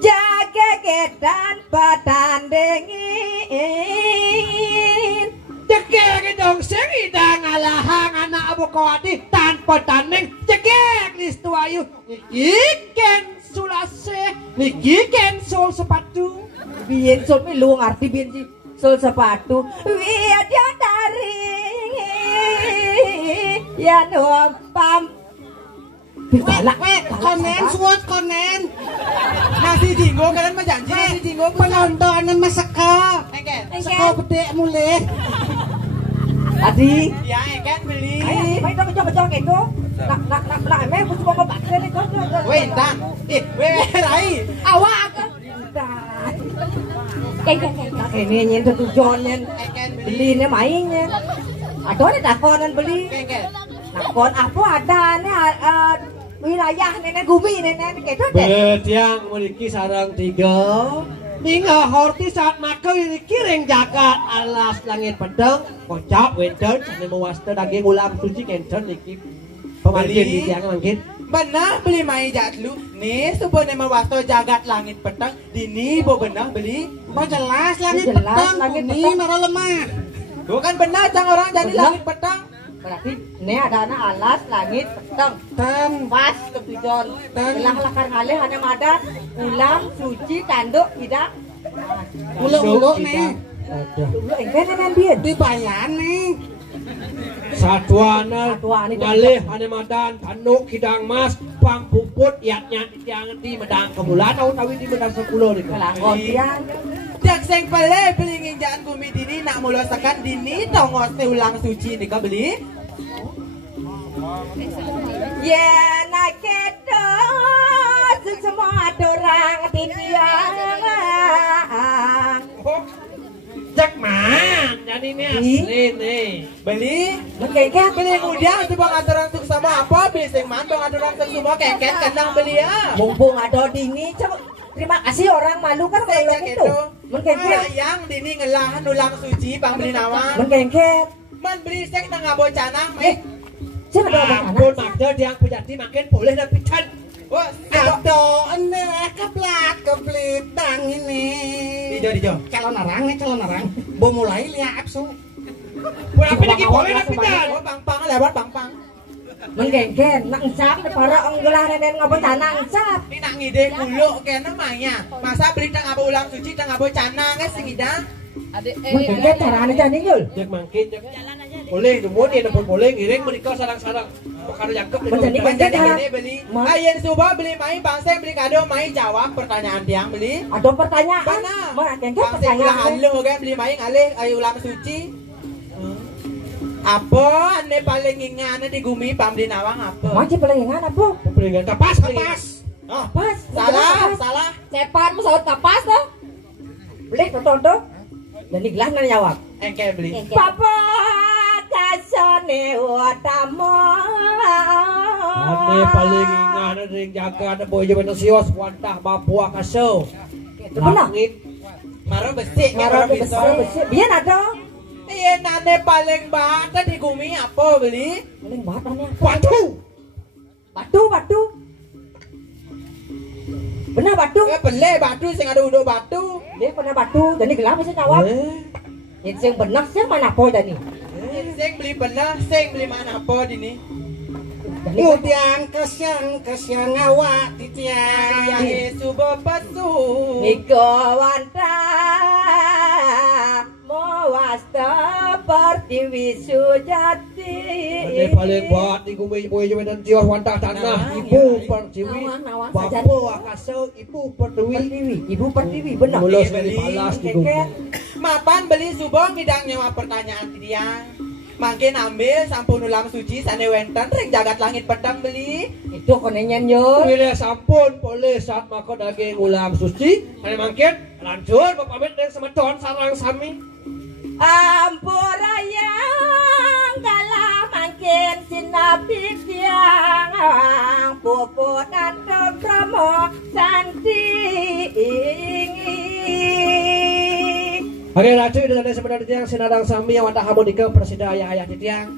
jaga gedan patandengin Cekek dong sing idang alahang anak abu kawati tanpa tanding cekek listu ayu iken sulase niki ken sol sepatu biyen sol mi lu ngerti biyen si sol sepatu wiya dia taring ya nuam pam Galak konen suwot konen. Nasi jinggo kalian mah janji nasi jinggo Penontonan masaka. Eken. Seko gede mulih. adi Ya Eken beli. ay may dong coba itu nak emang aku cuma ngebakar nih kok Weh, entah. Rai. Awak. Kengken. ini nyen tujuannya Eken beli. beli nih mainnya ada nih dakonan beli Eken. nakon apa ada nih wilayah nenek gumi nenek gitu deh Betiang memiliki sarang 3 Ningga horti saat maka ini kiring jagat alas langit pedang kocak wedon sana mewasta daging ulam suci kenten niki pemargin di tiang mangkin Benar beli mai jatlu. Nih sebenarnya mewasto jagat langit petang. Dini bo benar beli. Mau jelas langit Jelas, petang. langit Ini petang. marah lemah. Bukan benar cang orang jadi Benar. langit petang. berarti ini ada anak alas langit petang Dan pas ke tujuan telah lakar ngalih hanya madan ulam suci tanduk tidak ulu-ulu nih. dulu engkau nenek biar Dibayan nih. Satuana Satuan itu. ngalih anemadan tanduk kidang mas pang puput iatnya tiang di medang kemulan tahun tawi di medang 10 nih kelanggon tiang Jak sing pele beli nginjaan bumi dini nak mulosakan dini tongos te ulang suci nika beli. Ya nak kedo semua dorang titiang. Cek man, jadi ini asli nih. Beli Mengkengket. beli mudah tuh bang aturan untuk sama apa beli sing man bang aturan untuk semua keket kandang beli ya. Mumpung ada dini, coba terima kasih orang malu kan kalau itu. Mengkengket. Yang dini ngelahan ulang suci bang beli nawang. Mengkengket. Man beli sing nang ngabo canang meh. Siapa ada apa Ampun maknya dia punyati makin boleh dan pican. Wah, Aduh, ini keplat keplitang ini. dijo. Calon orang. Bo mulai lihat su. Tapi lagi boleh dan pican. Oh, pang lewat pang. Mengkengket. Nak encap para enggelah nenen ngapa tanah encap. Ini nak ngide kuluk kene maya. Masa beli nang ngabo ulang suci nang ngabo canang ge sing ida. Mengkengket carane jane yul. Cek mangkin cek. Boleh, demun dia dapat boleh ngiring menikah sarang-sarang. Kalau jangkep Menjadi Jadi Ha. ini beli. Ayen suba beli mai bangsa beli kado mai jawab pertanyaan tiang beli. Ada pertanyaan. Mana? Mengkengket Bangsa ulah pertanyaan. haluh kan beli mai ngalih ayo ulang suci. Apa ane paling ingane di gumi pam di nawang apa? Masih pelengan apa? Pelingan kapas. Oh, Pas. salah. Cepan pesawat kapas tuh. Beli tonton. Jadi gelas nanya jawab. Engke beli. Papa kasone utama. Ane paling ingat ring jaga ada boy jaman sios wantah Papua kasau. Itu benar. Langit. Maro besi Ngaruh besar. Biar ada. Iya nane paling bata di gumi apa beli? Paling bahannya. Batu. Batu. Benar batu. Beli batu sing ada uduk batu. Dia pernah batu. Jadi gelas bisa jawab. Yang sing benar sih mana po tadi. Sing beli belah, sing beli mana apa dini? Kemudian kesiang awak titiang. Yang subuh pasu. Niko wanta mawasta pertiwi sujati. Ane paling buat di gumi boy jaman sios wantah tanah. Ibu pertiwi. Nawan Papua kasau ibu pertiwi. Ibu pertiwi benar. Mulos dari balas di gumi. Mapan beli subuh ngidang nyawa pertanyaan tiang. Makin ambil sampun ulam suci sane wenten ring jagat langit pedang beli. Itu konenya nyur. Pilih sampun boleh saat makan daging ulam suci. Ane mangkin lanjut pamit dengan semedon sarang sami. Ampurayang kala makin sinapi tiang puputan promo santi Oke, raju itu tadi sebenarnya tiang sinadang sami yang wantah hamun dike presida ayah titiang.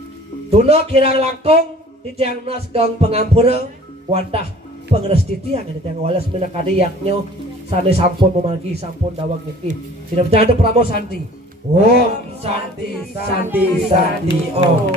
Tunuk hirang langkung titiang nas gang pengampura wantah pengeres titiang ini tiang walas menakadi yaknyo sane sampun memagi sampun dawang niki. Sina bercanda pramo santi. Om santi santi santi om.